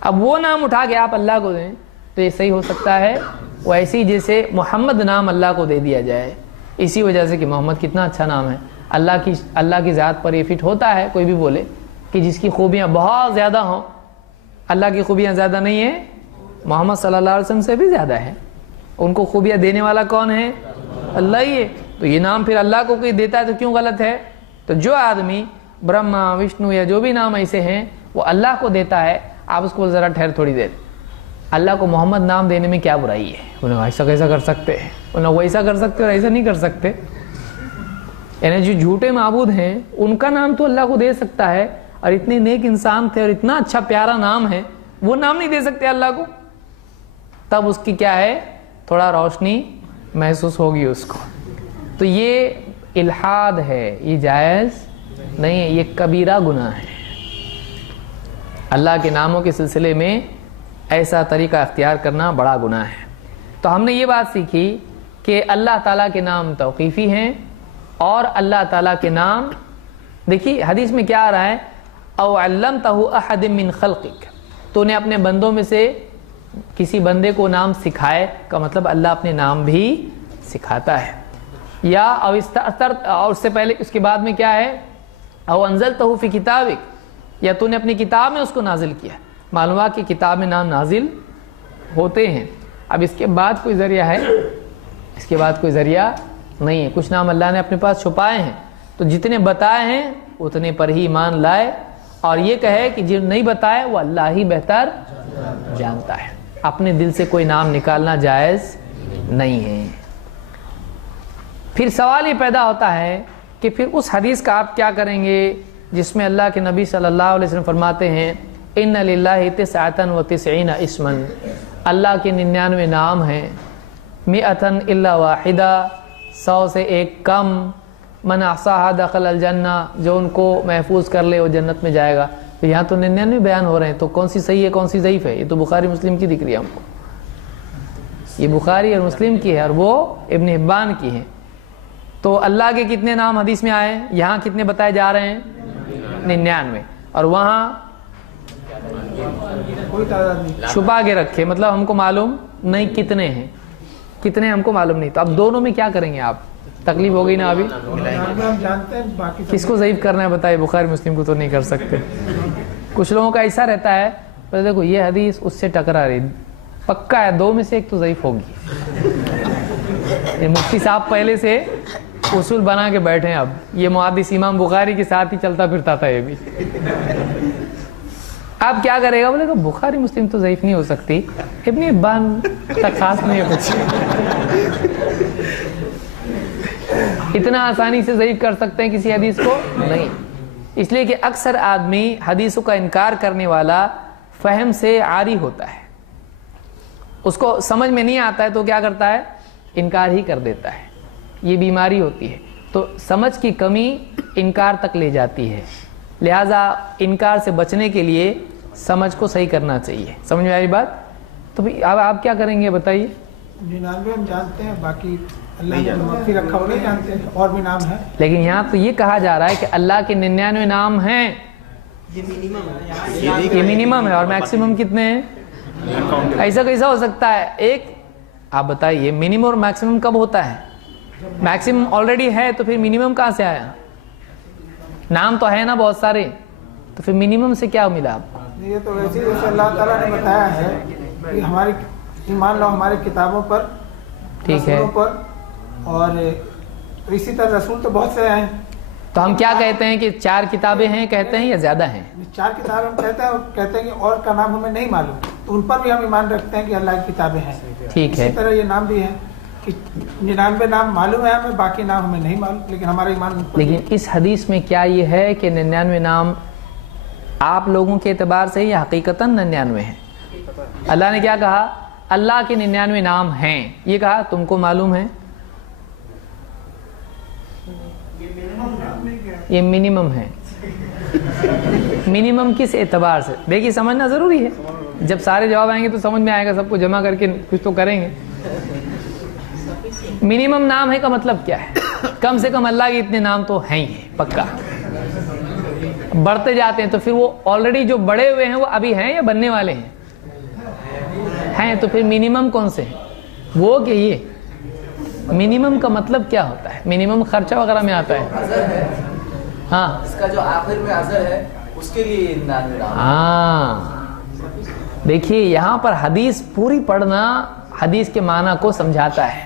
اب وہ نام اٹھا کے آپ اللہ کو دیں تو یہ صحیح ہو سکتا ہے؟ وہ ایسی جیسے محمد نام اللہ کو دے دیا جائے، اسی وجہ سے کہ محمد کتنا اچھا نام ہے، اللہ کی ذات پر یہ فٹ ہوتا ہے۔ کوئی بھی بولے کہ جس کی خوبیاں بہت زیادہ ہوں، اللہ کی خوبیاں زیادہ نہیں ہیں، محمد صلی اللہ علیہ وسلم سے بھی زیادہ ہے، ان کو خوبیاں دینے والا کون ہے؟ اللہ ہی ہے۔ تو یہ نام پھر اللہ کو کوئی دیتا ہے تو کیوں غلط ہے؟ تو جو آدمی برہما، وشنو یا جو بھی نام ایسے ہیں وہ اللہ کو دیتا ہے، آپ اس کو ذرا ٹھہر تھوڑی دیر، اللہ کو محمد نام دینے میں کیا برائی ہے؟ انہیں ایسا کیسا کر سکتے ہیں، انہیں ویسا کر سکتے اور ایسا نہیں کر سکتے؟ یعنی جو جھوٹے معبود ہیں ان کا نام تو اللہ کو دے سکتا ہے، اور اتنے نیک انسان تھے اور اتنا اچھا پیارا نام ہے، وہ نام نہیں دے سکتے اللہ کو؟ تب اس کی کیا ہے؟ تھوڑا روشنی محسوس ہوگی اس کو۔ تو یہ الحاد ہے، یہ جائز نہیں ہے، یہ کبیرہ گناہ ہے۔ اللہ کے ناموں کے سلسلے میں ایسا طریقہ اختیار کرنا بڑا گناہ ہے۔ تو ہم نے یہ بات سیکھی کہ اللہ تعالیٰ کے نام توقیفی ہیں، اور اللہ تعالیٰ کے نام، دیکھیے حدیث میں کیا آ رہا ہے؟ او علمتہ احد من خلقک، تو نے اپنے بندوں میں سے کسی بندے کو نام سکھائے، کا مطلب اللہ اپنے نام بھی سکھاتا ہے۔ یا او استأثرت، اور اس سے پہلے اس کے بعد میں کیا ہے؟ او انزلتہ فی کتابک، یا تو نے اپنی کتاب میں اس کو نازل کیا۔ معلوم ہے کہ کتاب میں نام نازل ہوتے ہیں۔ اب اس کے بعد کوئی ذریعہ ہے؟ اس کے بعد کوئی ذریعہ نہیں ہے۔ کچھ نام اللہ نے اپنے پاس چھپائے ہیں، تو جتنے بتائے ہیں اتنے پر ہی ایمان لائے، اور یہ کہے کہ جو نہیں بتائے وہ اللہ ہی بہتر جانتا ہے۔ اپنے دل سے کوئی نام نکالنا جائز نہیں ہے۔ پھر سوال یہ پیدا ہوتا ہے کہ پھر اس حدیث کا آپ کیا کریں گے جس میں اللہ کے نبی صلی اللہ علیہ وسلم فرماتے ہیں ان للہ 99 اسما، اللہ کے 99 نام ہیں، 100 الا واحدہ، 100 سے ایک کم، من احصاها دخل الجنہ، جو ان کو محفوظ کر لے وہ جنت میں جائے گا۔ تو یہاں تو 99 بیان ہو رہے ہیں، تو کون سی صحیح ہے کون سی ضعیف ہے؟ یہ تو بخاری مسلم کی دکھ رہی ہے ہم کو، یہ بخاری اور مسلم کی ہے اور وہ ابن حبان کی ہے۔ تو اللہ کے کتنے نام حدیث میں آئے؟ یہاں کتنے بتائے جا رہے ہیں؟ 99، اور وہاں چھپا کے رکھے، مطلب ہم کو معلوم نہیں کتنے ہیں، کتنے ہم کو معلوم نہیں۔ تو اب دونوں میں کیا کریں گے آپ؟ تکلیف ہو گئی نا ابھی؟ کس کو ضعیف کرنا ہے بتائیے؟ بخاری مسلم کو تو نہیں کر سکتے۔ کچھ لوگوں کا ایسا رہتا ہے، پر دیکھو یہ حدیث اس سے ٹکرا رہی، پکا ہے دو میں سے ایک تو ضعیف ہوگی۔ یہ مفتی صاحب پہلے سے اصول بنا کے بیٹھے ہیں، اب یہ محدث امام بخاری کے ساتھ ہی چلتا پھرتا تھا یہ بھی۔ آپ کیا کرے گا؟ بولے گا بخاری مسلم تو ضعیف نہیں ہو سکتی، ابن حبان تک خاص نہیں ہے کچھ، اتنا آسانی سے ضعیف کر سکتے ہیں کسی حدیث کو؟ نہیں۔ اس لیے کہ اکثر آدمی حدیثوں کا انکار کرنے والا فہم سے عاری ہوتا ہے، اس کو سمجھ میں نہیں آتا ہے تو کیا کرتا ہے؟ انکار ہی کر دیتا ہے۔ یہ بیماری ہوتی ہے، تو سمجھ کی کمی انکار تک لے جاتی ہے، لہٰذا انکار سے بچنے کے لیے سمجھ کو صحیح کرنا چاہیے۔ سمجھ میں آئی بات؟ تو اب آپ کیا کریں گے بتائیے؟ 99 ہم جانتے ہیں، باقی اللہ نے مخفی رکھا ہوا نہیں جانتے ہیں، اور بھی نام ہیں، لیکن یہاں تو یہ کہا جا رہا ہے کہ اللہ کے 99 نام ہیں، یہ منیمم ہے، اور میکسیمم کتنے ہیں؟ ایسا کیسا ہو سکتا ہے؟ ایک آپ بتائیے، منیمم اور میکسیمم کب ہوتا ہے؟ میکسیمم آلریڈی ہے تو پھر منیمم کہاں سے آیا؟ نام تو ہے نا بہت سارے، تو پھر منیمم سے کیا ملا آپ کو؟ یہ تو ویسے جیسے اللہ تعالیٰ نے بتایا ہے کہ ہماری ایمان لاؤ ہماری کتابوں پر، ٹھیک ہے، رسولوں پر، اور اسی طرح رسول تو بہت سے ہیں۔ تو ہم کیا کہتے ہیں کہ 4 کتابیں ہیں کہتے ہیں یا زیادہ ہیں؟ 4 کتابیں ہم کہتے ہیں، اور کہتے ہیں کہ اور کا نام ہمیں نہیں معلوم، تو ان پر بھی ہم ایمان رکھتے ہیں کہ اللہ کی کتابیں ہیں. ٹھیک ہے. اسی طرح یہ نام بھی ہیں کہ 99 نام معلوم ہے ہمیں، باقی نام ہمیں نہیں معلوم، لیکن ہمارا ایمان ان پر. لیکن اس حدیث میں کیا یہ ہے کہ 99 نام آپ لوگوں کے اعتبار سے یا حقیقتاً 99 ہیں؟ اللہ نے کیا کہا؟ اللہ کے 99 نام ہیں، یہ کہا تم کو معلوم ہے؟ یہ منیمم ہے. منیمم کس اعتبار سے؟ دیکھیے سمجھنا ضروری ہے، جب سارے جواب آئیں گے تو سمجھ میں آئے گا، سب کو جمع کر کے کچھ تو کریں گے. منیمم نام ہے کا مطلب کیا ہے؟ کم سے کم اللہ کے اتنے نام تو ہیں ہی ہیں، پکا. بڑھتے جاتے ہیں تو پھر وہ آلریڈی جو بڑے ہوئے ہیں وہ ابھی ہیں یا بننے والے ہیں تو پھر منیمم کون سے ہیں؟ وہ کہ یہ منیمم کا مطلب کیا ہوتا ہے؟ منیمم خرچہ وغیرہ میں آتا ہے. ہاں اس کا جو آخر میں اثر ہے اس کے لیے 99 نام. ہاں دیکھیے یہاں پر حدیث پوری پڑھنا حدیث کے معنی کو سمجھاتا ہے.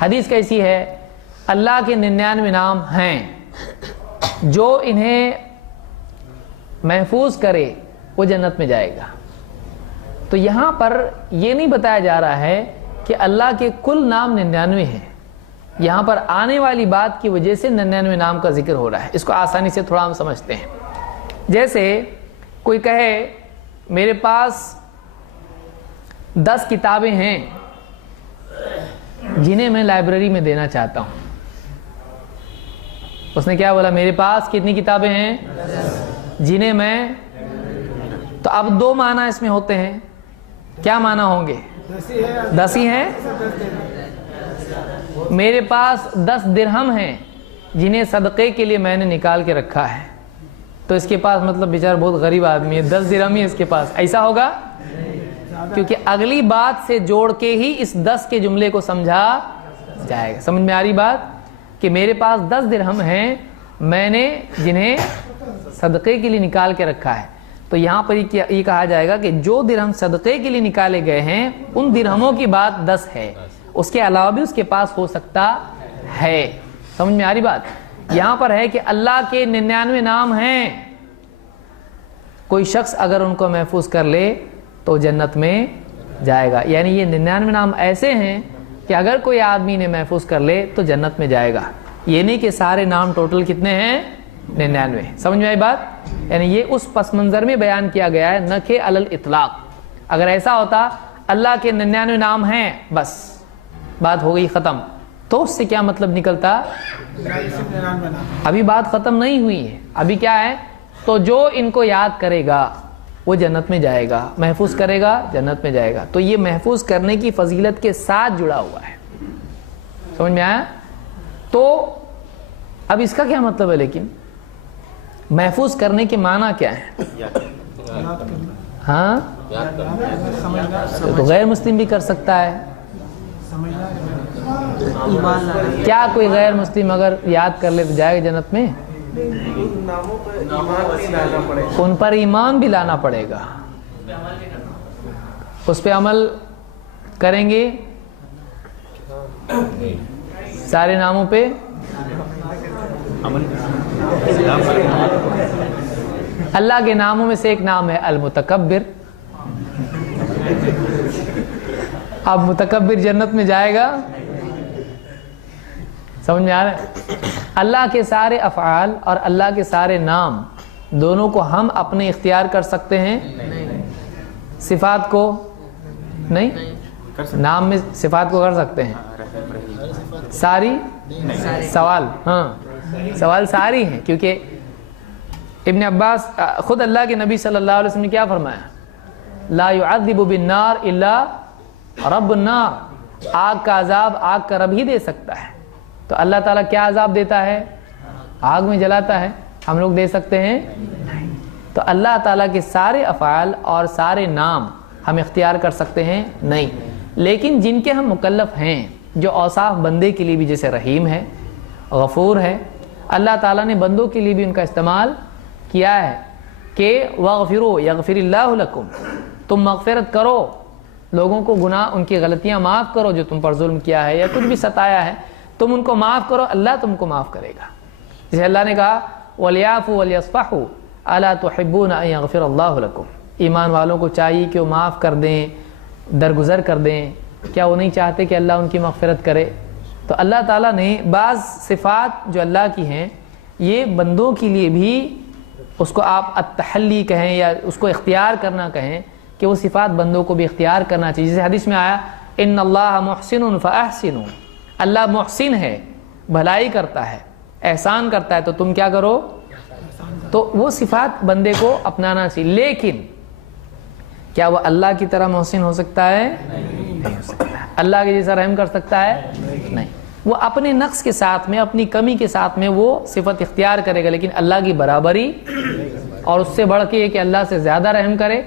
حدیث کیسی ہے؟ اللہ کے 99 نام ہیں، جو انہیں محفوظ کرے وہ جنت میں جائے گا. تو یہاں پر یہ نہیں بتایا جا رہا ہے کہ اللہ کے کل نام 99 ہیں، یہاں پر آنے والی بات کی وجہ سے 99 نام کا ذکر ہو رہا ہے. اس کو آسانی سے تھوڑا ہم سمجھتے ہیں. جیسے کوئی کہے میرے پاس 10 کتابیں ہیں جنہیں میں لائبریری میں دینا چاہتا ہوں. اس نے کیا بولا؟ میرے پاس کتنی کتابیں ہیں جنہیں میں. تو اب 2 معنی اس میں ہوتے ہیں. کیا معنی ہوں گے؟ 10 ہی ہیں. میرے پاس 10 درہم ہیں جنہیں صدقے کے لیے میں نے نکال کے رکھا ہے. تو اس کے پاس مطلب بیچارہ بہت غریب آدمی ہے، 10 درہم ہی اس کے پاس. ایسا ہوگا؟ کیونکہ اگلی بات سے جوڑ کے ہی اس 10 کے جملے کو سمجھا جائے گا. سمجھ میں آ رہی بات کہ میرے پاس 10 درہم ہیں میں نے جنہیں صدقے کے لیے نکال کے رکھا ہے. تو یہاں پر یہ کہا جائے گا کہ جو درہم صدقے کے لیے نکالے گئے ہیں ان درہموں کی بات 10 ہے، اس کے علاوہ بھی اس کے پاس ہو سکتا ہے. سمجھ میں آ رہی بات؟ یہاں پر ہے کہ اللہ کے 99 نام ہیں، کوئی شخص اگر ان کو محفوظ کر لے تو جنت میں جائے گا. یعنی یہ 99 نام ایسے ہیں کہ اگر کوئی آدمی نے محفوظ کر لے تو جنت میں جائے گا. یہ نہیں کہ سارے نام ٹوٹل کتنے ہیں؟ 99. سمجھ میں آئی بات؟ یعنی یہ اس پس منظر میں بیان کیا گیا ہے، نہ کہ علی الاطلاق. اگر ایسا ہوتا اللہ کے 99 نام ہیں بس بات ہو گئی ختم، تو اس سے کیا مطلب نکلتا؟ ابھی بات ختم نہیں ہوئی ہے. ابھی کیا ہے؟ تو جو ان کو یاد کرے گا وہ جنت میں جائے گا، محفوظ کرے گا جنت میں جائے گا. تو یہ محفوظ کرنے کی فضیلت کے ساتھ جڑا ہوا ہے. سمجھ میں آیا؟ تو اب اس کا کیا مطلب ہے؟ لیکن محفوظ کرنے کے معنی کیا ہے؟ ہاں تو غیر مسلم بھی کر سکتا ہے. کیا کوئی غیر مسلم اگر یاد کر لے تو جائے گا جنت میں؟ ان پر ایمان بھی لانا پڑے گا، اس پہ عمل کریں گے. سارے ناموں پہ اللہ کے ناموں میں سے ایک نام ہے المتکبر. اب متکبر جنت میں جائے گا؟ سمجھ میں آ رہا ہے؟ اللہ کے سارے افعال اور اللہ کے سارے نام دونوں کو ہم اپنے اختیار کر سکتے ہیں؟ صفات کو نہیں. نام میں صفات کو کر سکتے ہیں ساری؟ سوال ہاں سوال ساری ہیں، کیونکہ ابن عباس خود اللہ کے نبی صلی اللہ علیہ وسلم نے کیا فرمایا؟ لا يعذب بالنار الا رب النار. آگ کا عذاب آگ کا رب ہی دے سکتا ہے. تو اللہ تعالیٰ کیا عذاب دیتا ہے؟ آگ میں جلاتا ہے. ہم لوگ دے سکتے ہیں؟ تو اللہ تعالیٰ کے سارے افعال اور سارے نام ہم اختیار کر سکتے ہیں؟ نہیں. لیکن جن کے ہم مکلف ہیں، جو اوصاف بندے کے لیے بھی، جیسے رحیم ہے، غفور ہے، اللہ تعالیٰ نے بندوں کے لیے بھی ان کا استعمال کیا ہے کہ وَغْفِرُوا يَغْفِرِ اللَّهُ لَكُمْ. تم مغفرت کرو، لوگوں کو گناہ ان کی غلطیاں معاف کرو جو تم پر ظلم کیا ہے یا کچھ بھی ستایا ہے، تم ان کو معاف کرو، اللہ تم کو معاف کرے گا. جسے اللہ نے کہا وَلْيَعْفُوا وَلْيَصْفَحُوا أَلَا تُحِبُّونَ أَن يَغْفِرَ اللَّهُ لَكُمْ، ایمان والوں کو چاہیے کہ وہ معاف کر دیں، درگزر کر دیں، کیا وہ نہیں چاہتے کہ اللہ ان کی مغفرت کرے؟ تو اللہ تعالیٰ نے بعض صفات جو اللہ کی ہیں یہ بندوں کے لیے بھی، اس کو آپ التحلی کہیں یا اس کو اختیار کرنا کہیں، کہ وہ صفات بندوں کو بھی اختیار کرنا چاہیے. جیسے حدیث میں آیا ان اللہ محسن فاحسنوا، اللہ محسن ہے، بھلائی کرتا ہے، احسان کرتا ہے، تو تم کیا کرو؟ تو وہ صفات بندے کو اپنانا چاہیے. لیکن کیا وہ اللہ کی طرح محسن ہو سکتا ہے؟ نہیں ہو سکتا. اللہ کے جیسا رحم کر سکتا ہے؟ نہیں. وہ اپنے نقص کے ساتھ میں، اپنی کمی کے ساتھ میں وہ صفت اختیار کرے گا، لیکن اللہ کی برابری اور اس سے بڑھ کے کہ اللہ سے زیادہ رحم کرے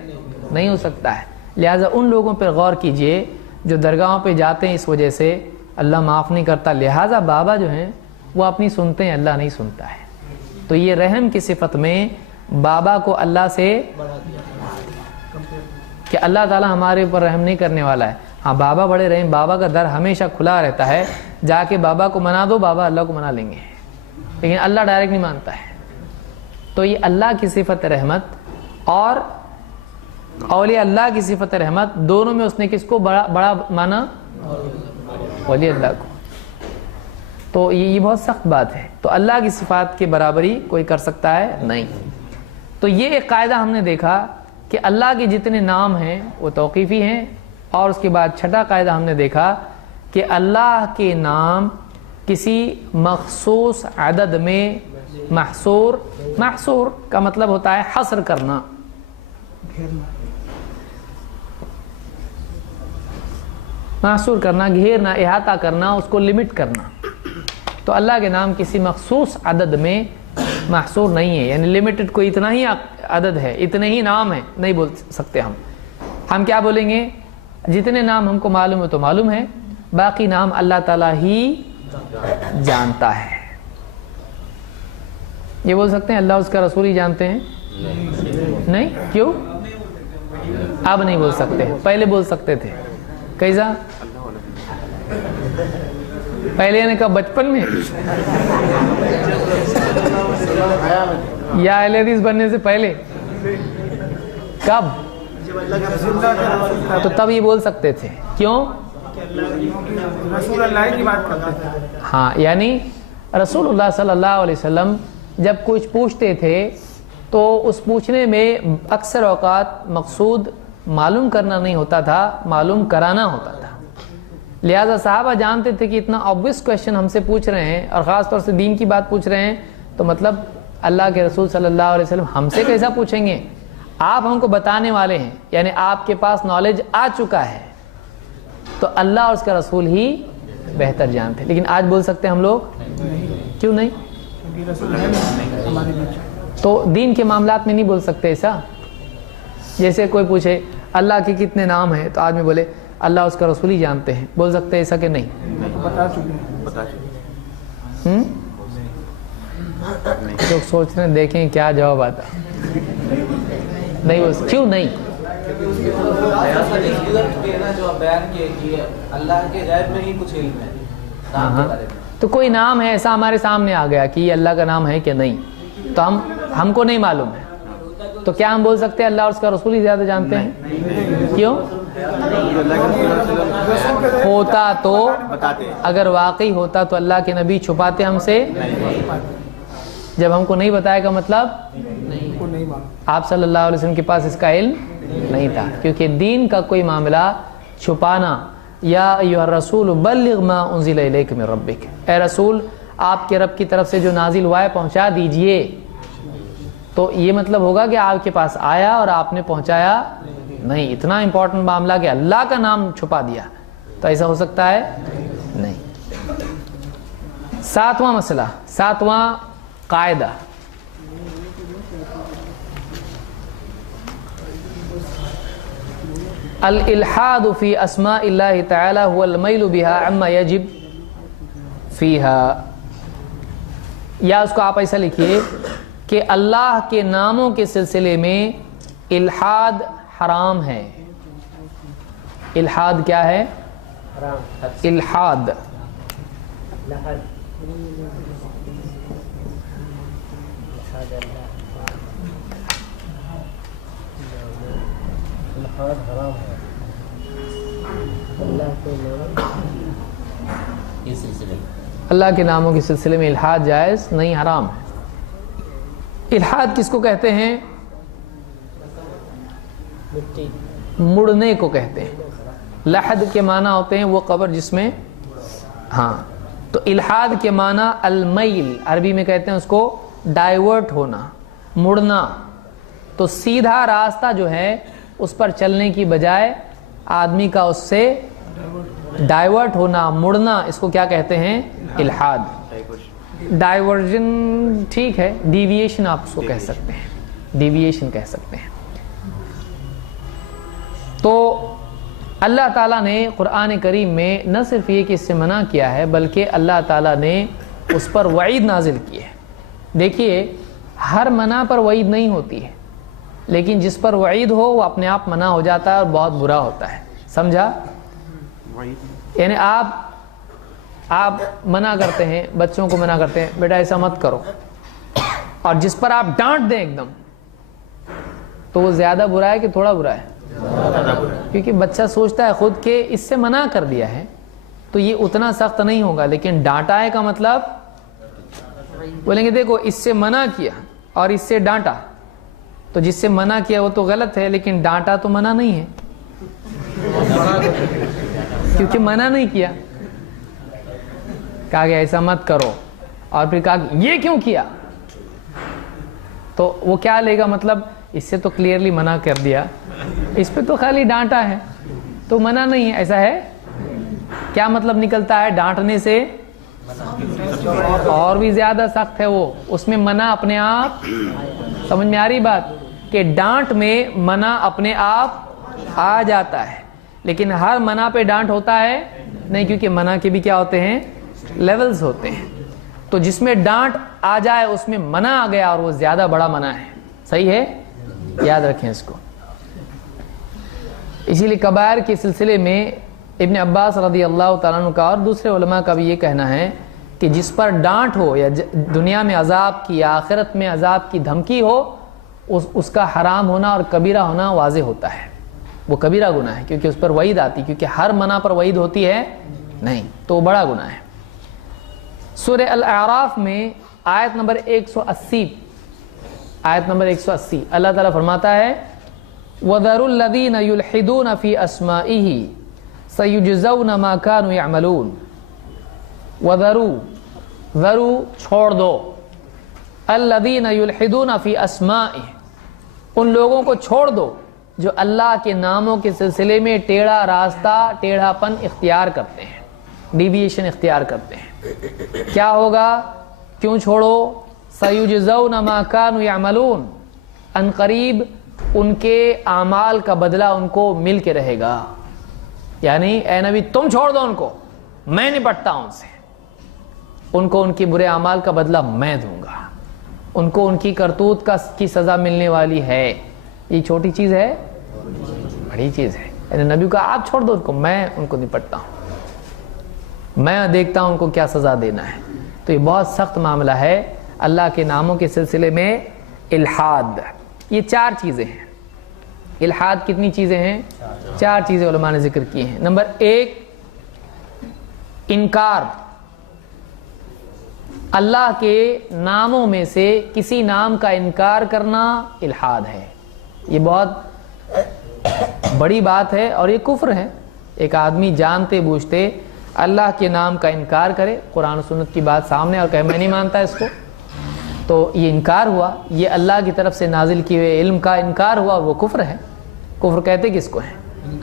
نہیں ہو سکتا ہے. لہٰذا ان لوگوں پر غور کیجئے جو درگاہوں پہ جاتے ہیں اس وجہ سے اللہ معاف نہیں کرتا، لہٰذا بابا جو ہیں وہ اپنی سنتے ہیں، اللہ نہیں سنتا ہے. تو یہ رحم کی صفت میں بابا کو اللہ سے، کہ اللہ تعالیٰ ہمارے اوپر رحم نہیں کرنے والا ہے. ہاں بابا بڑے رحم، بابا کا در ہمیشہ کھلا رہتا ہے، جا کے بابا کو منا دو، بابا اللہ کو منا لیں گے، لیکن اللہ ڈائریکٹ نہیں مانتا ہے. تو یہ اللہ کی صفت رحمت اور اولیاء اللہ کی صفت رحمت دونوں میں اس نے کس کو بڑا مانا؟ ولی اللہ کو. تو یہ بہت سخت بات ہے. تو اللہ کی صفات کی برابری کوئی کر سکتا ہے؟ نہیں. تو یہ ایک قاعدہ ہم نے دیکھا کہ اللہ کے جتنے نام ہیں وہ توقیفی ہیں، اور اس کے بعد چھٹا قاعدہ ہم نے دیکھا کہ اللہ کے نام کسی مخصوص عدد میں محصور، محصور کا مطلب ہوتا ہے حصر کرنا، محصور کرنا، گھیرنا، احاطہ کرنا، اس کو لمٹ کرنا. تو اللہ کے نام کسی مخصوص عدد میں محصور نہیں ہے، یعنی لمیٹڈ کوئی اتنا ہی عدد ہے، اتنے ہی نام ہیں، نہیں بول سکتے ہم. ہم کیا بولیں گے؟ جتنے نام ہم کو معلوم ہے تو معلوم ہے، باقی نام اللہ تعالیٰ ہی جانتا ہے. یہ بول سکتے ہیں اللہ اس کا رسول ہی جانتے ہیں؟ نہیں. کیوں؟ اب نہیں بول سکتے، پہلے بول سکتے تھے. کیسا؟ پہلے نے کہا بچپن میں، یا اہل حدیث بننے سے پہلے؟ کب؟ تو تب یہ بول سکتے تھے. کیوں؟ رسول اللہ کی بات کرتے تھے. ہاں، یعنی رسول اللہ صلی اللہ علیہ وسلم جب کچھ پوچھتے تھے تو اس پوچھنے میں اکثر اوقات مقصود معلوم کرنا نہیں ہوتا تھا، معلوم کرانا ہوتا تھا. لہٰذا صحابہ جانتے تھے کہ اتنا obvious کویشچن ہم سے پوچھ رہے ہیں، اور خاص طور سے دین کی بات پوچھ رہے ہیں، تو مطلب اللہ کے رسول صلی اللہ علیہ وسلم ہم سے کیسا پوچھیں گے؟ آپ ہم کو بتانے والے ہیں، یعنی آپ کے پاس نالج آ چکا ہے، تو اللہ اور اس کا رسول ہی بہتر جانتے. لیکن آج بول سکتے ہم لوگ؟ کیوں نہیں؟ تو دین کے معاملات میں نہیں بول سکتے ایسا. جیسے کوئی پوچھے اللہ کے کتنے نام ہیں، تو آدمی بولے اللہ اس کا رسول ہی جانتے ہیں، بول سکتے ایسا کہ نہیں؟ بتا چکے ہیں. لوگ سوچ رہے ہیں دیکھیں کیا جواب آتا. نہیں بول سکتے. کیوں نہیں؟ جو آپ بیان کیے کہ اللہ کے غیب میں ہی کچھ علم ہے نام کے بارے میں، تو کوئی نام ہے ایسا ہمارے سامنے آ گیا کہ یہ اللہ کا نام ہے کہ نہیں، تو ہم کو نہیں معلوم ہے، تو کیا ہم بول سکتے ہیں اللہ اور اس کا رسول ہی زیادہ جانتے ہیں؟ کیوں؟ ہوتا تو اگر واقعی ہوتا تو اللہ کے نبی چھپاتے ہم سے؟ جب ہم کو نہیں بتائے گا مطلب آپ صلی اللہ علیہ وسلم کے پاس اس کا علم نہیں تھا. کیونکہ دین کا کوئی معاملہ چھپانا، یا ایھا الرسول بلغ ما انزل الیک من ربک، اے رسول آپ کے رب کی طرف سے جو نازل ہوا ہے پہنچا دیجئے. تو یہ مطلب ہوگا کہ آپ کے پاس آیا اور آپ نے پہنچایا نہیں. اتنا امپورٹنٹ معاملہ کہ اللہ کا نام چھپا دیا، تو ایسا ہو سکتا ہے؟ نہیں. 7واں مسئلہ، 7واں قاعدہ، الالحاد فی اسماء اللہ تعالی هو المیل بها عما یجب فیہا. یا اس کو آپ ایسا لکھیے کہ اللہ کے ناموں کے سلسلے میں الحاد حرام ہے. الحاد کیا ہے؟ الحاد اللہ کے ناموں کے سلسلے میں الحاد جائز نہیں، حرام ہے۔ الحاد کس کو کہتے ہیں؟ مڑنے کو کہتے ہیں۔ لحد کے معنی ہوتے ہیں وہ قبر جس میں، ہاں، تو الحاد کے معنی المیل، عربی میں کہتے ہیں اس کو ڈائیورٹ ہونا، مڑنا۔ تو سیدھا راستہ جو ہے اس پر چلنے کی بجائے آدمی کا اس سے ڈائیورٹ ہونا، مڑنا، اس کو کیا کہتے ہیں؟ الحاد۔ ڈائیورژن ٹھیک ہے، ڈیویشن آپ اس کو کہہ سکتے ہیں، ڈیویشن کہہ سکتے ہیں۔ تو اللہ تعالیٰ نے قرآن کریم میں نہ صرف یہ کہ اس سے منع کیا ہے، بلکہ اللہ تعالیٰ نے اس پر وعید نازل کی ہے۔ دیکھیے، ہر منع پر وعید نہیں ہوتی ہے، لیکن جس پر وعید ہو وہ اپنے آپ منع ہو جاتا ہے اور بہت برا ہوتا ہے، سمجھا؟ یعنی آپ منع کرتے ہیں، بچوں کو منع کرتے ہیں، بیٹا ایسا مت کرو، اور جس پر آپ ڈانٹ دیں ایک دم، تو وہ زیادہ برا ہے کہ تھوڑا برا ہے؟ کیونکہ بچہ سوچتا ہے خود کہ اس سے منع کر دیا ہے تو یہ اتنا سخت نہیں ہوگا، لیکن ڈانٹا ہے کا مطلب بولیں گے دیکھو اس سے منع کیا اور اس سے ڈانٹا، تو جس سے منع کیا وہ تو غلط ہے، لیکن ڈانٹا تو منع نہیں ہے کیونکہ منع نہیں کیا، کہا گیا ایسا مت کرو، اور پھر کہا یہ کیوں کیا، تو وہ کیا لے گا؟ مطلب اس سے تو کلیئرلی منع کر دیا، اس پہ تو خالی ڈانٹا ہے تو منع نہیں ہے، ایسا ہے؟ کیا مطلب نکلتا ہے؟ ڈانٹنے سے اور بھی زیادہ سخت ہے وہ، اس میں منع اپنے آپ، سمجھ میں آ رہی بات؟ کہ ڈانٹ میں منع اپنے آپ آ جاتا ہے، لیکن ہر منع پہ ڈانٹ ہوتا ہے نہیں، کیونکہ منع کے بھی کیا ہوتے ہیں؟ لیولز ہوتے ہیں۔ تو جس میں ڈانٹ آ جائے اس میں منع آ گیا اور وہ زیادہ بڑا منع ہے، صحیح ہے؟ یاد رکھیں اس کو۔ اسی لیے کبائر کے سلسلے میں ابن عباس رضی اللہ تعالیٰ عنہ کا اور دوسرے علماء کا بھی یہ کہنا ہے کہ جس پر ڈانٹ ہو یا دنیا میں عذاب کی یا آخرت میں عذاب کی دھمکی ہو، اس کا حرام ہونا اور کبیرہ ہونا واضح ہوتا ہے، وہ کبیرہ گناہ ہے، کیونکہ اس پر وعید آتی، کیونکہ ہر منع پر وعید ہوتی ہے نہیں، تو وہ بڑا گناہ ہے۔ سورہ الاعراف میں آیت نمبر 180، آیت نمبر 180 اللہ تعالیٰ فرماتا ہے وَذَرُوا الَّذِينَ يُلْحِدُونَ فِي أَسْمَائِهِ سَيُجْزَوْنَ مَا كَانُوا يَعْمَلُونَ وَذَرُوا، ذرو چھوڑ دو، الَّذِينَ يُلْحِدُونَ فِي أَسْمَائِهِ، ان لوگوں کو چھوڑ دو جو اللہ کے ناموں کے سلسلے میں ٹیڑھا راستہ، ٹیڑھا پن اختیار کرتے ہیں، ڈیویشن اختیار کرتے ہیں۔ کیا ہوگا؟ کیوں چھوڑو؟ سَيُجْزَوْنَ مَا كَانُوا يَعْمَلُونَ، ان قریب ان کے اعمال کا بدلہ ان کو مل کے رہے گا۔ یعنی اے نبی تم چھوڑ دو ان کو، میں نپٹتا ہوں ان سے، ان کو ان کے برے اعمال کا بدلہ میں دوں گا، ان کو ان کی کرتوت کی سزا ملنے والی ہے۔ یہ چھوٹی چیز ہے؟ بڑی چیز ہے۔ یعنی نبی کا آپ چھوڑ دو ان کو، میں ان کو نپٹتا ہوں، میں دیکھتا ہوں ان کو کیا سزا دینا ہے۔ تو یہ بہت سخت معاملہ ہے اللہ کے ناموں کے سلسلے میں الحاد۔ یہ چار چیزیں ہیں۔ الحاد کتنی چیزیں ہیں؟ چار چیزیں علماء نے ذکر کی ہیں۔ نمبر 1، انکار، اللہ کے ناموں میں سے کسی نام کا انکار کرنا الحاد ہے۔ یہ بہت بڑی بات ہے اور یہ کفر ہے۔ ایک آدمی جانتے بوجھتے اللہ کے نام کا انکار کرے، قرآن و سنت کی بات سامنے، اور کہے میں نہیں مانتا اس کو، تو یہ انکار ہوا، یہ اللہ کی طرف سے نازل کیے ہوئے علم کا انکار ہوا، اور وہ کفر ہے۔ کفر کہتے کس کو ہے؟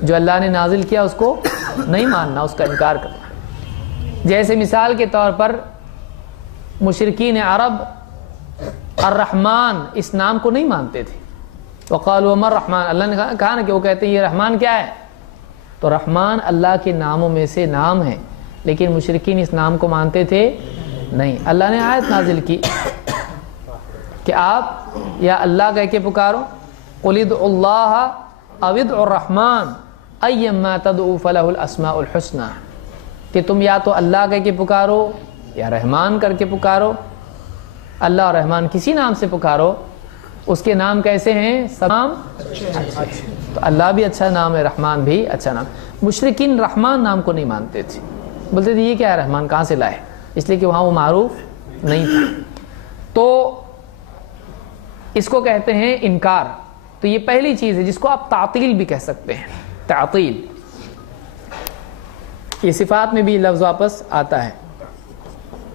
جو اللہ نے نازل کیا اس کو نہیں ماننا، اس کا انکار کرنا۔ جیسے مثال کے طور پر مشرکین عرب الرحمن اس نام کو نہیں مانتے تھے، وقالوا وما الرحمن، اللہ نے کہا نا کہ وہ کہتے ہیں یہ رحمان کیا ہے، تو رحمان اللہ کے ناموں میں سے نام ہے، لیکن مشرکین اس نام کو مانتے تھے نہیں۔ اللہ نے آیت نازل کی کہ آپ یا اللہ کہہ کے پکارو، قُلِ ادْعُوا اللَّهَ أَوِ ادْعُوا الرَّحْمَٰنَ أَيَّمَّا تَدْعُوا فَلَهُ الْأَسْمَاءُ الْحُسْنَىٰ، کہ تم یا تو اللہ کہہ کے پکارو یا رحمان کر کے پکارو، اللہ اور رحمان کسی نام سے پکارو اس کے نام کیسے ہیں؟ سب نام اچھے۔ تو اللہ بھی اچھا نام ہے، رحمان بھی اچھا نام۔ مشرکین رحمان نام کو نہیں مانتے تھے، بولتے تھے یہ کیا ہے رحمان، کہاں سے لائے، اس لیے کہ وہاں وہ معروف نہیں تھا۔ تو اس کو کہتے ہیں انکار۔ تو یہ پہلی چیز ہے جس کو آپ تعطیل بھی کہہ سکتے ہیں، تعطیل۔ یہ صفات میں بھی لفظ واپس آتا ہے۔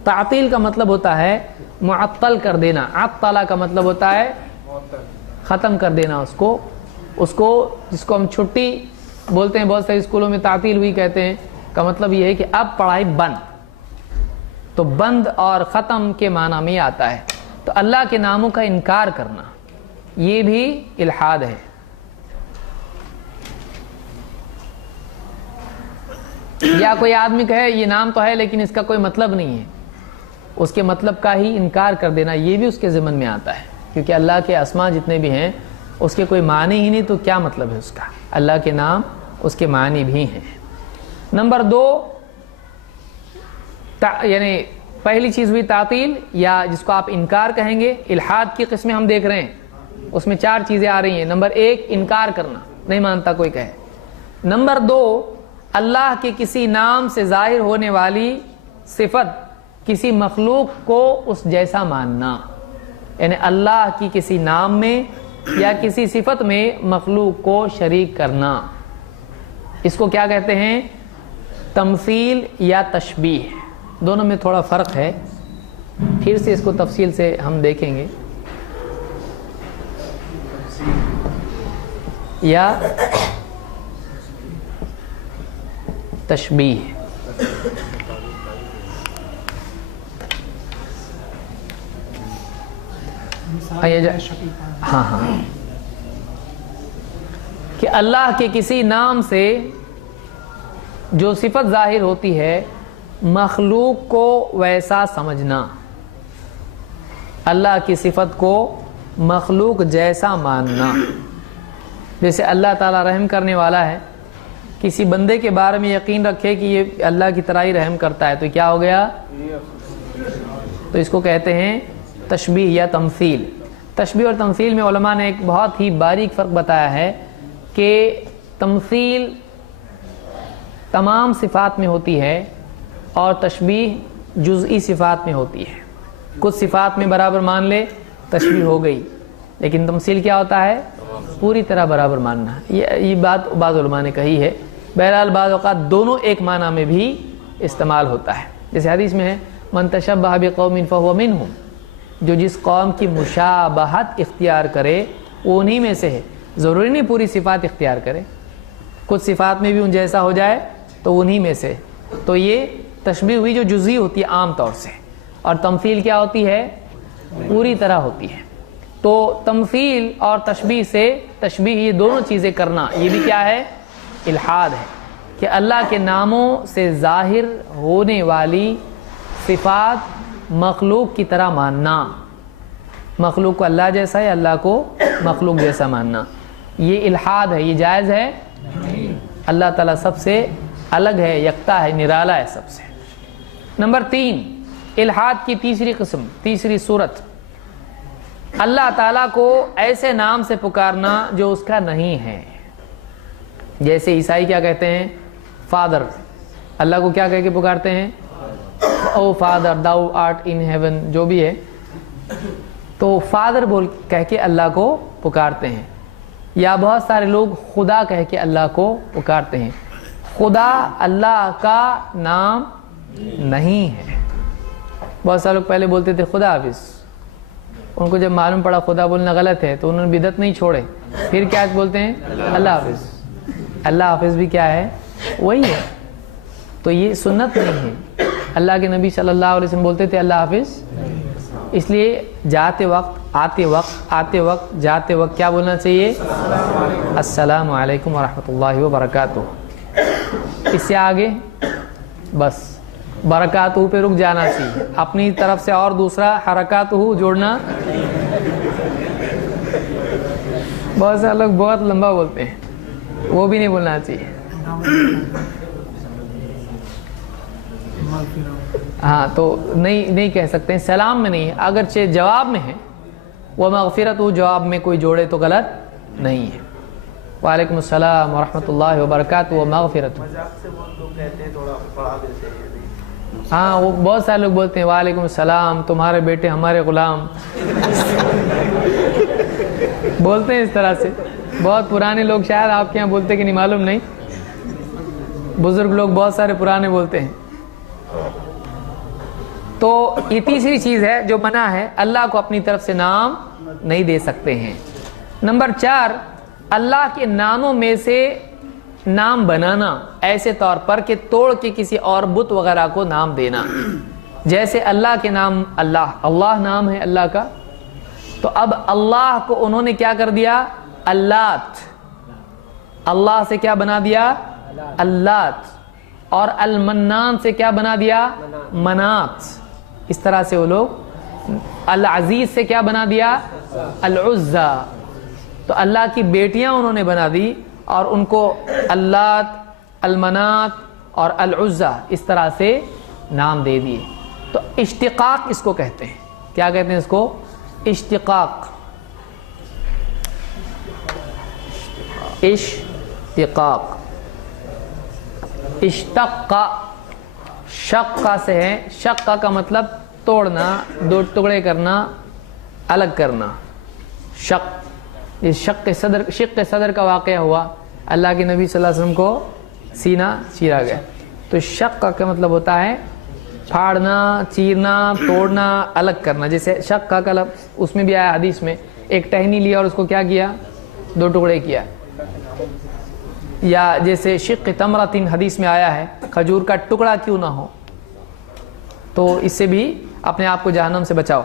تعطیل کا مطلب ہوتا ہے معطل کر دینا، عطلہ کا مطلب ہوتا ہے ختم کر دینا اس کو جس کو ہم چھٹی بولتے ہیں، بہت سارے اسکولوں میں تعطیل ہوئی کہتے ہیں، کا مطلب یہ ہے کہ اب پڑھائی بند۔ تو بند اور ختم کے معنی میں آتا ہے۔ تو اللہ کے ناموں کا انکار کرنا یہ بھی الحاد ہے۔ یا کوئی آدمی کہے یہ نام تو ہے لیکن اس کا کوئی مطلب نہیں ہے، اس کے مطلب کا ہی انکار کر دینا، یہ بھی اس کے ضمن میں آتا ہے، کیونکہ اللہ کے اسماء جتنے بھی ہیں اس کے کوئی معنی ہی نہیں، تو کیا مطلب ہے اس کا؟ اللہ کے نام اس کے معنی بھی ہیں۔ نمبر 2 یعنی پہلی چیز ہوئی تعطیل، یا جس کو آپ انکار کہیں گے۔ الحاد کی قسمیں ہم دیکھ رہے ہیں، اس میں 4 چیزیں آ رہی ہیں۔ نمبر 1 انکار کرنا، نہیں مانتا کوئی کہے۔ نمبر 2 اللہ کے کسی نام سے ظاہر ہونے والی صفت کسی مخلوق کو اس جیسا ماننا، یعنی اللہ کی کسی نام میں یا کسی صفت میں مخلوق کو شریک کرنا، اس کو کیا کہتے ہیں؟ تمثیل یا تشبیہ۔ دونوں میں تھوڑا فرق ہے، پھر سے اس کو تفصیل سے ہم دیکھیں گے۔ یا تشبیہ، ہاں کہ اللہ کے کسی نام سے جو صفت ظاہر ہوتی ہے مخلوق کو ویسا سمجھنا، اللہ کی صفت کو مخلوق جیسا ماننا۔ جیسے اللہ تعالیٰ رحم کرنے والا ہے، کسی بندے کے بارے میں یقین رکھے کہ یہ اللہ کی طرح ہی رحم کرتا ہے، تو کیا ہو گیا؟ تو اس کو کہتے ہیں تشبیہ یا تمثیل۔ تشبیہ اور تمثیل میں علماء نے ایک بہت ہی باریک فرق بتایا ہے کہ تمثیل تمام صفات میں ہوتی ہے اور تشبیہ جزئی صفات میں ہوتی ہے۔ کچھ صفات میں برابر مان لے تشبیہ ہو گئی، لیکن تمثیل کیا ہوتا ہے؟ پوری طرح برابر ماننا۔ یہ بات بعض علماء نے کہی ہے۔ بہرحال بعض اوقات دونوں ایک معنی میں بھی استعمال ہوتا ہے، جیسے حدیث میں ہے من تشبہ بقوم فہو منہم، جو جس قوم کی مشابہت اختیار کرے وہ انہی میں سے ہے۔ ضروری نہیں پوری صفات اختیار کرے، کچھ صفات میں بھی ان جیسا ہو جائے تو انہی میں سے۔ تو یہ تشبیہ ہوئی جو جزئی ہوتی ہے عام طور سے، اور تمثیل کیا ہوتی ہے؟ پوری طرح ہوتی ہے۔ تو تمثیل اور تشبیہ سے، تشبیہ یہ دونوں چیزیں کرنا، یہ بھی کیا ہے؟ الحاد ہے، کہ اللہ کے ناموں سے ظاہر ہونے والی صفات مخلوق کی طرح ماننا، مخلوق کو اللہ جیسا ہے، اللہ کو مخلوق جیسا ماننا، یہ الحاد ہے۔ یہ جائز ہے؟ اللہ تعالیٰ سب سے الگ ہے، یکتا ہے، نرالا ہے سب سے۔ نمبر 3 الحاد کی تیسری قسم، تیسری صورت، اللہ تعالیٰ کو ایسے نام سے پکارنا جو اس کا نہیں ہے۔ جیسے عیسائی کیا کہتے ہیں؟ فادر۔ اللہ کو کیا کہہ کے پکارتے ہیں؟ او father thou art in heaven، جو بھی ہے، تو فادر بول کہہ کے اللہ کو پکارتے ہیں۔ یا بہت سارے لوگ خدا کہہ کے اللہ کو پکارتے ہیں۔ خدا اللہ کا نام نہیں ہے۔ بہت سارے لوگ پہلے بولتے تھے خدا حافظ، ان کو جب معلوم پڑا خدا بولنا غلط ہے تو انہوں نے بدعت نہیں چھوڑے، پھر کیا بولتے ہیں؟ اللہ حافظ۔ اللہ حافظ بھی کیا ہے؟ وہی ہے۔ تو یہ سنت نہیں ہے۔ اللہ کے نبی صلی اللہ علیہ وسلم بولتے تھے اللہ حافظ، اس لیے جاتے وقت، آتے وقت، جاتے وقت کیا بولنا چاہیے؟ السلام علیکم ورحمۃ اللہ وبرکاتہ۔ اس سے آگے بس برکاتہ پہ رک جانا چاہیے، اپنی طرف سے اور دوسرا حرکاتہ جوڑنا۔ بہت سارے لوگ بہت لمبا بولتے ہیں، وہ بھی نہیں بولنا چاہیے۔ ہاں تو نہیں کہہ سکتے ہیں، سلام میں نہیں ہے، اگرچہ جواب میں ہے، وہ مغفرت جواب میں کوئی جوڑے تو غلط نہیں ہے۔ وعلیکم السلام ورحمۃ اللہ وبرکاتہ و مغفرت۔ ہاں وہ بہت سارے لوگ بولتے ہیں وعلیکم السلام تمہارے بیٹے ہمارے غلام، بولتے ہیں اس طرح سے، بہت پرانے لوگ، شاید آپ کے یہاں بولتے کہ نہیں معلوم نہیں، بزرگ لوگ بہت سارے پرانے بولتے ہیں۔ تو یہ تیسری چیز ہے جو منع ہے، اللہ کو اپنی طرف سے نام نہیں دے سکتے ہیں۔ نمبر 4، اللہ کے ناموں میں سے نام بنانا ایسے طور پر کہ توڑ کے کسی اور بت وغیرہ کو نام دینا، جیسے اللہ کے نام اللہ نام ہے اللہ کا، تو اب اللہ کو انہوں نے کیا کر دیا، اللات، اللہ سے کیا بنا دیا، اللات، اور المنان سے کیا بنا دیا، منات، اس طرح سے وہ لوگ، العزیز سے کیا بنا دیا، العزا، تو اللہ کی بیٹیاں انہوں نے بنا دی اور ان کو اللات، المنات اور العزا اس طرح سے نام دے دیے۔ تو اشتقاق اس کو کہتے ہیں، کیا کہتے ہیں اس کو، اشتقاق، اشتقاق، اشتقا، شقہ سے ہے، شقہ کا مطلب توڑنا، دو ٹکڑے کرنا، الگ کرنا، شق، یہ شق صدر کا واقعہ ہوا، اللہ کے نبی صلی اللہ علیہ وسلم کو سینہ چیرا گیا، تو شق کا مطلب ہوتا ہے پھاڑنا، چیرنا، توڑنا، الگ کرنا، جیسے شق کا لفظ اس میں بھی آیا حدیث میں، ایک ٹہنی لیا اور اس کو کیا کیا، دو ٹکڑے کیا، یا جیسے شق تمرۃ حدیث میں آیا ہے، کھجور کا ٹکڑا کیوں نہ ہو، تو اس سے بھی اپنے آپ کو جہنم سے بچاؤ۔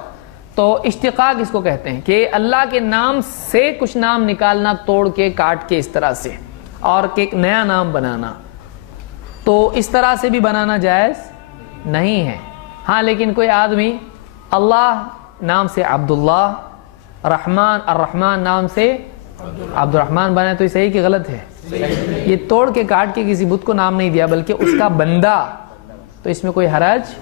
تو اشتقاق اس کو کہتے ہیں کہ اللہ کے نام سے کچھ نام نکالنا، توڑ کے کاٹ کے اس طرح سے، اور ایک نیا نام بنانا، تو اس طرح سے بھی بنانا جائز نہیں ہے۔ ہاں لیکن کوئی آدمی اللہ نام سے عبداللہ، الرحمن نام سے عبد الرحمن بنائے تو یہ صحیح کہ غلط ہے؟ یہ توڑ کے کاٹ کے کسی بت کو نام نہیں دیا بلکہ اس کا بندہ، تو اس میں کوئی حرج،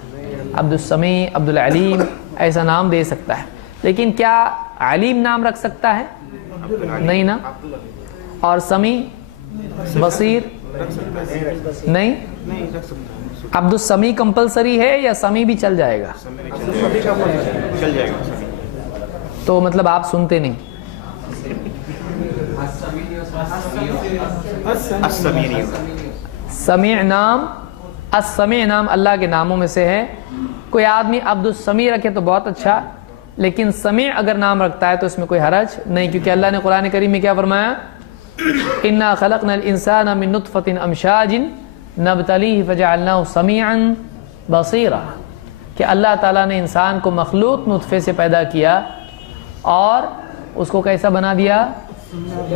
عبد السمیع، عبد العلیم ایسا نام دے سکتا ہے، لیکن کیا علیم نام رکھ سکتا ہے؟ نہیں نا، اور سمیع، بصیر نہیں، عبد السمیع کمپلسری ہے یا سمیع بھی چل جائے گا؟ تو مطلب آپ سنتے نہیں۔ سمیع نام، السمیع نام اللہ کے ناموں میں سے ہے، کوئی آدمی عبد السمیع رکھے تو بہت اچھا، لیکن سمیع اگر نام رکھتا ہے تو اس میں کوئی حرج نہیں، کیونکہ اللہ نے قرآن کریم میں کیا فرمایا، اِنَّا خَلَقْنَا الْإِنسَانَ مِن نُطْفَةٍ أَمْشَاجٍ نَبْتَلِيهِ فَجَعَلْنَاهُ سَمِيعًا بَصِيرًا، کہ اللہ تعالیٰ نے انسان کو مخلوط نطفے سے پیدا کیا اور اس کو کیسا بنا دیا،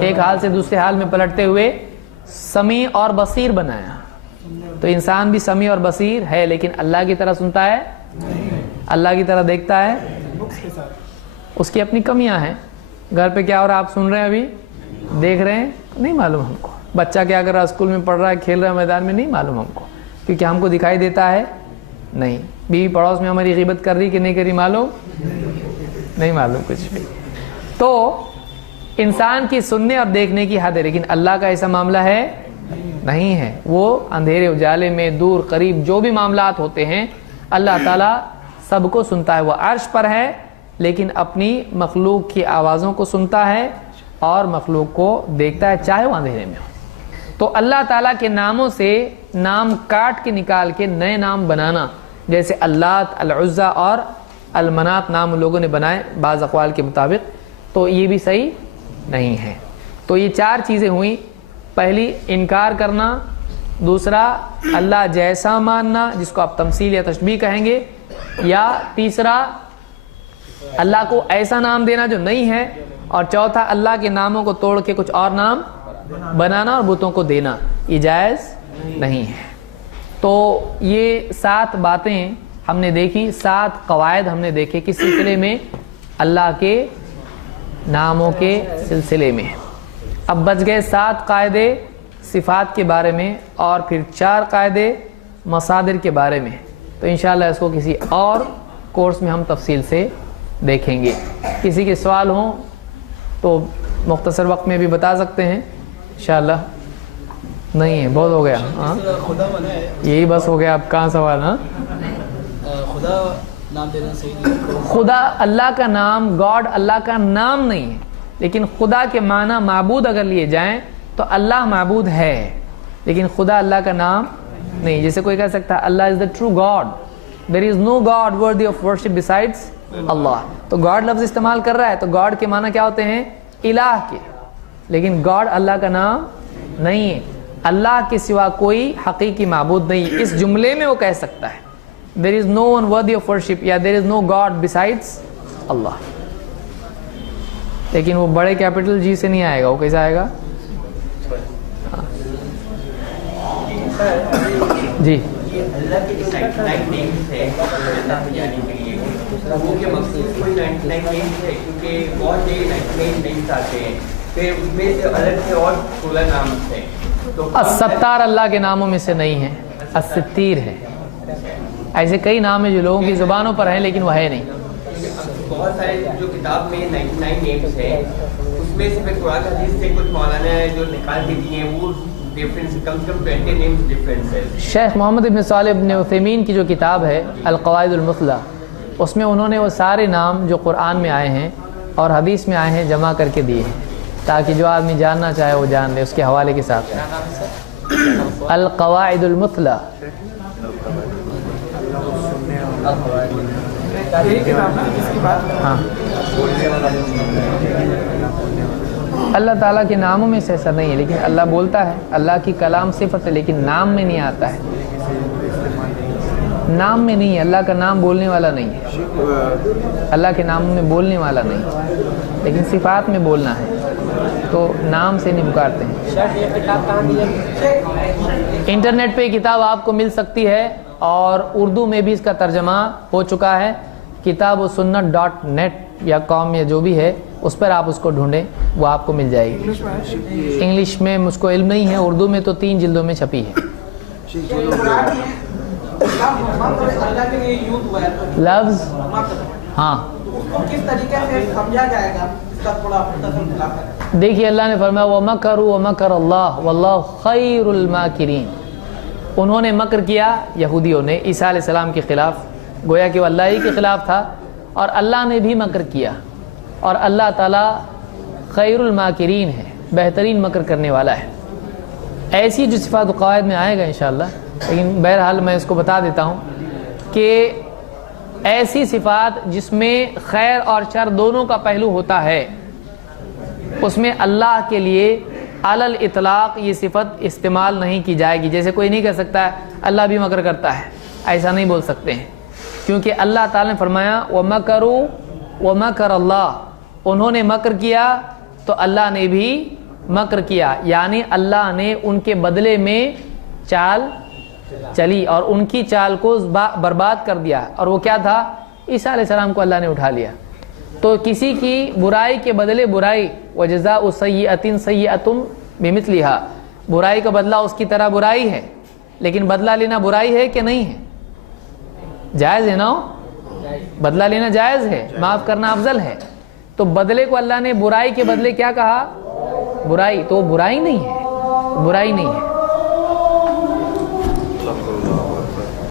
ایک حال سے دوسرے حال میں پلٹتے ہوئے سمیع اور بصیر بنایا۔ تو انسان بھی سمیع اور بصیر ہے، لیکن اللہ کی طرح سنتا ہے، اللہ کی طرح دیکھتا ہے، اس کی اپنی کمیاں ہیں۔ گھر پہ کیا ہو رہا آپ سن رہے ہیں، ابھی دیکھ رہے ہیں، نہیں معلوم ہم کو، بچہ کیا کر رہا ہے، اسکول میں پڑھ رہا ہے، کھیل رہا ہے میدان میں، نہیں معلوم ہم کو، کیونکہ ہم کو دکھائی دیتا ہے نہیں۔ بیوی پڑوس میں ہماری غیبت کر رہی کہ نہیں کر رہی، معلوم نہیں، معلوم کچھ بھی۔ تو انسان کی سننے اور دیکھنے کی حد ہے، لیکن اللہ کا ایسا معاملہ ہے نہیں ہے، وہ اندھیرے اجالے میں، دور قریب جو بھی معاملات ہوتے ہیں اللہ تعالیٰ سب کو سنتا ہے۔ وہ عرش پر ہے لیکن اپنی مخلوق کی آوازوں کو سنتا ہے اور مخلوق کو دیکھتا ہے، چاہے وہ اندھیرے میں ہو۔ تو اللہ تعالیٰ کے ناموں سے نام کاٹ کے نکال کے نئے نام بنانا، جیسے اللات، العزا اور المنات نام لوگوں نے بنائے بعض اقوال کے مطابق، تو یہ بھی صحیح نہیں ہے۔ تو یہ 4 چیزیں ہوئیں، پہلی انکار کرنا، دوسرا اللہ جیسا ماننا جس کو آپ تمثیل یا تشبیہ کہیں گے، یا تیسرا اللہ کو ایسا نام دینا جو نہیں ہے، اور چوتھا اللہ کے ناموں کو توڑ کے کچھ اور نام بنانا اور بتوں کو دینا، یہ جائز نہیں ہے۔ تو یہ 7 باتیں ہم نے دیکھی، 7 قواعد ہم نے دیکھے کس سلسلے میں، اللہ کے ناموں کے سلسلے میں۔ اب بچ گئے 7 قاعدے صفات کے بارے میں، اور پھر 4 قاعدے مصادر کے بارے میں۔ تو انشاءاللہ اس کو کسی اور کورس میں ہم تفصیل سے دیکھیں گے. کسی کے سوال ہوں تو مختصر وقت میں بھی بتا سکتے ہیں انشاءاللہ. نہیں ہے بہت ہو گیا. ہاں خدا منع ہے, یہی بس ہو گیا. اب کہاں سوال؟ ہاں خدا نام دینا صحیح نہیں. خدا اللہ کا نام, گاڈ اللہ کا نام نہیں ہے, لیکن خدا کے معنی معبود اگر لیے جائیں تو اللہ معبود ہے, لیکن خدا اللہ کا نام نہیں. جیسے کوئی کہہ سکتا ہے Allah is the true God, there is no God worthy of worship besides Allah. تو گاڈ لفظ استعمال کر رہا ہے تو گاڈ کے معنی کیا ہوتے ہیں؟ الہ کے, لیکن گاڈ اللہ کا نام نہیں ہے. اللہ کے سوا کوئی حقیقی معبود نہیں. اس جملے میں وہ کہہ سکتا ہے there is no one worthy of worship یا there is no God besides Allah, لیکن وہ بڑے کیپٹل جی سے نہیں آئے گا. وہ کیسے آئے گا؟ جی اللہ کے جو 99 نیمز ہے اللہ کو جانے کے لیے, وہ کے مقصود کوئی 99 نیمز ہے کیونکہ بہت سے 99 نیمز آتے ہیں, پھر اس میں سے الگ سے اور 16 نام ہیں. تو الستار اللہ کے ناموں میں سے نہیں ہے, الستیر ہے. ایسے کئی نام ہیں جو لوگوں کی زبانوں پر ہیں لیکن وہ ہے نہیں. بہت سارے جو کتاب میں 99 نیمز ہیں اس میں سے پھر قرآن حدیث سے کچھ مولانا ہے جو نکال کے دیے ہیں, وہ ڈفرینس کم سے کم 20 نیمز ڈفرینس ہے. شیخ محمد ابن صالح ابن عثیمین کی جو کتاب ہے القواعد المثلی, اس میں انہوں نے وہ سارے نام جو قرآن میں آئے ہیں اور حدیث میں آئے ہیں جمع کر کے دیے ہیں, تاکہ جو آدمی جاننا چاہے وہ جان لے اس کے حوالے کے ساتھ. القواعد المثلی. ہاں اللہ تعالیٰ کے ناموں میں سے ایسا نہیں ہے, لیکن اللہ بولتا ہے, اللہ کی کلام صفت ہے لیکن نام میں نہیں آتا ہے. نام میں نہیں ہے, اللہ کا نام بولنے والا نہیں ہے, اللہ کے ناموں میں بولنے والا نہیں ہے, لیکن صفات میں بولنا ہے, تو نام سے نہیں پکارتے ہیں. انٹرنیٹ پہ کتاب آپ کو مل سکتی ہے اور اردو میں بھی اس کا ترجمہ ہو چکا ہے, کتاب و سنت .net یا com یا جو بھی ہے, اس پر آپ اس کو ڈھونڈیں, وہ آپ کو مل جائے گی. انگلش میں مجھ کو علم نہیں ہے, اردو میں تو 3 جلدوں میں چھپی ہے. لفظ ہاں کس طریقے سے سمجھا جائے گا اس کا تھوڑا دیکھیے, اللہ نے فرمایا وَمَكَرُوا وَمَكَرَ اللَّهُ وَاللَّهُ خَيْرُ الْمَاكِرِينَ. انہوں نے مکر کیا, یہودیوں نے, عیسیٰ علیہ السلام کے خلاف, گویا کہ وہ اللہ ہی کے خلاف تھا, اور اللہ نے بھی مکر کیا, اور اللہ تعالیٰ خیر الماکرین ہے, بہترین مکر کرنے والا ہے. ایسی جو صفات و قواعد میں آئے گا انشاءاللہ, لیکن بہرحال میں اس کو بتا دیتا ہوں کہ ایسی صفات جس میں خیر اور شر دونوں کا پہلو ہوتا ہے, اس میں اللہ کے لیے علی الاطلاق یہ صفت استعمال نہیں کی جائے گی. جیسے کوئی نہیں کہہ سکتا ہے اللہ بھی مکر کرتا ہے, ایسا نہیں بول سکتے ہیں, کیونکہ اللہ تعالیٰ نے فرمایا وَمَكَرُوا وَمَكَرَ اللَّهُ, انہوں نے مکر کیا تو اللہ نے بھی مکر کیا, یعنی اللہ نے ان کے بدلے میں چال چلی اور ان کی چال کو برباد کر دیا. اور وہ کیا تھا؟ عیسیٰ علیہ السلام کو اللہ نے اٹھا لیا. تو کسی کی برائی کے بدلے برائی, وَجَزَاءُ سَيِّئَةٍ سَيِّئَةٌ بِمِثْلِهَا, برائی کا بدلہ اس کی طرح برائی ہے, لیکن بدلہ لینا برائی ہے کہ نہیں ہے؟ جائز ہے نا, بدلہ لینا جائز ہے, معاف کرنا افضل ہے. تو بدلے کو اللہ نے برائی کے بدلے کیا کہا؟ برائی. تو برائی نہیں ہے, برائی نہیں ہے.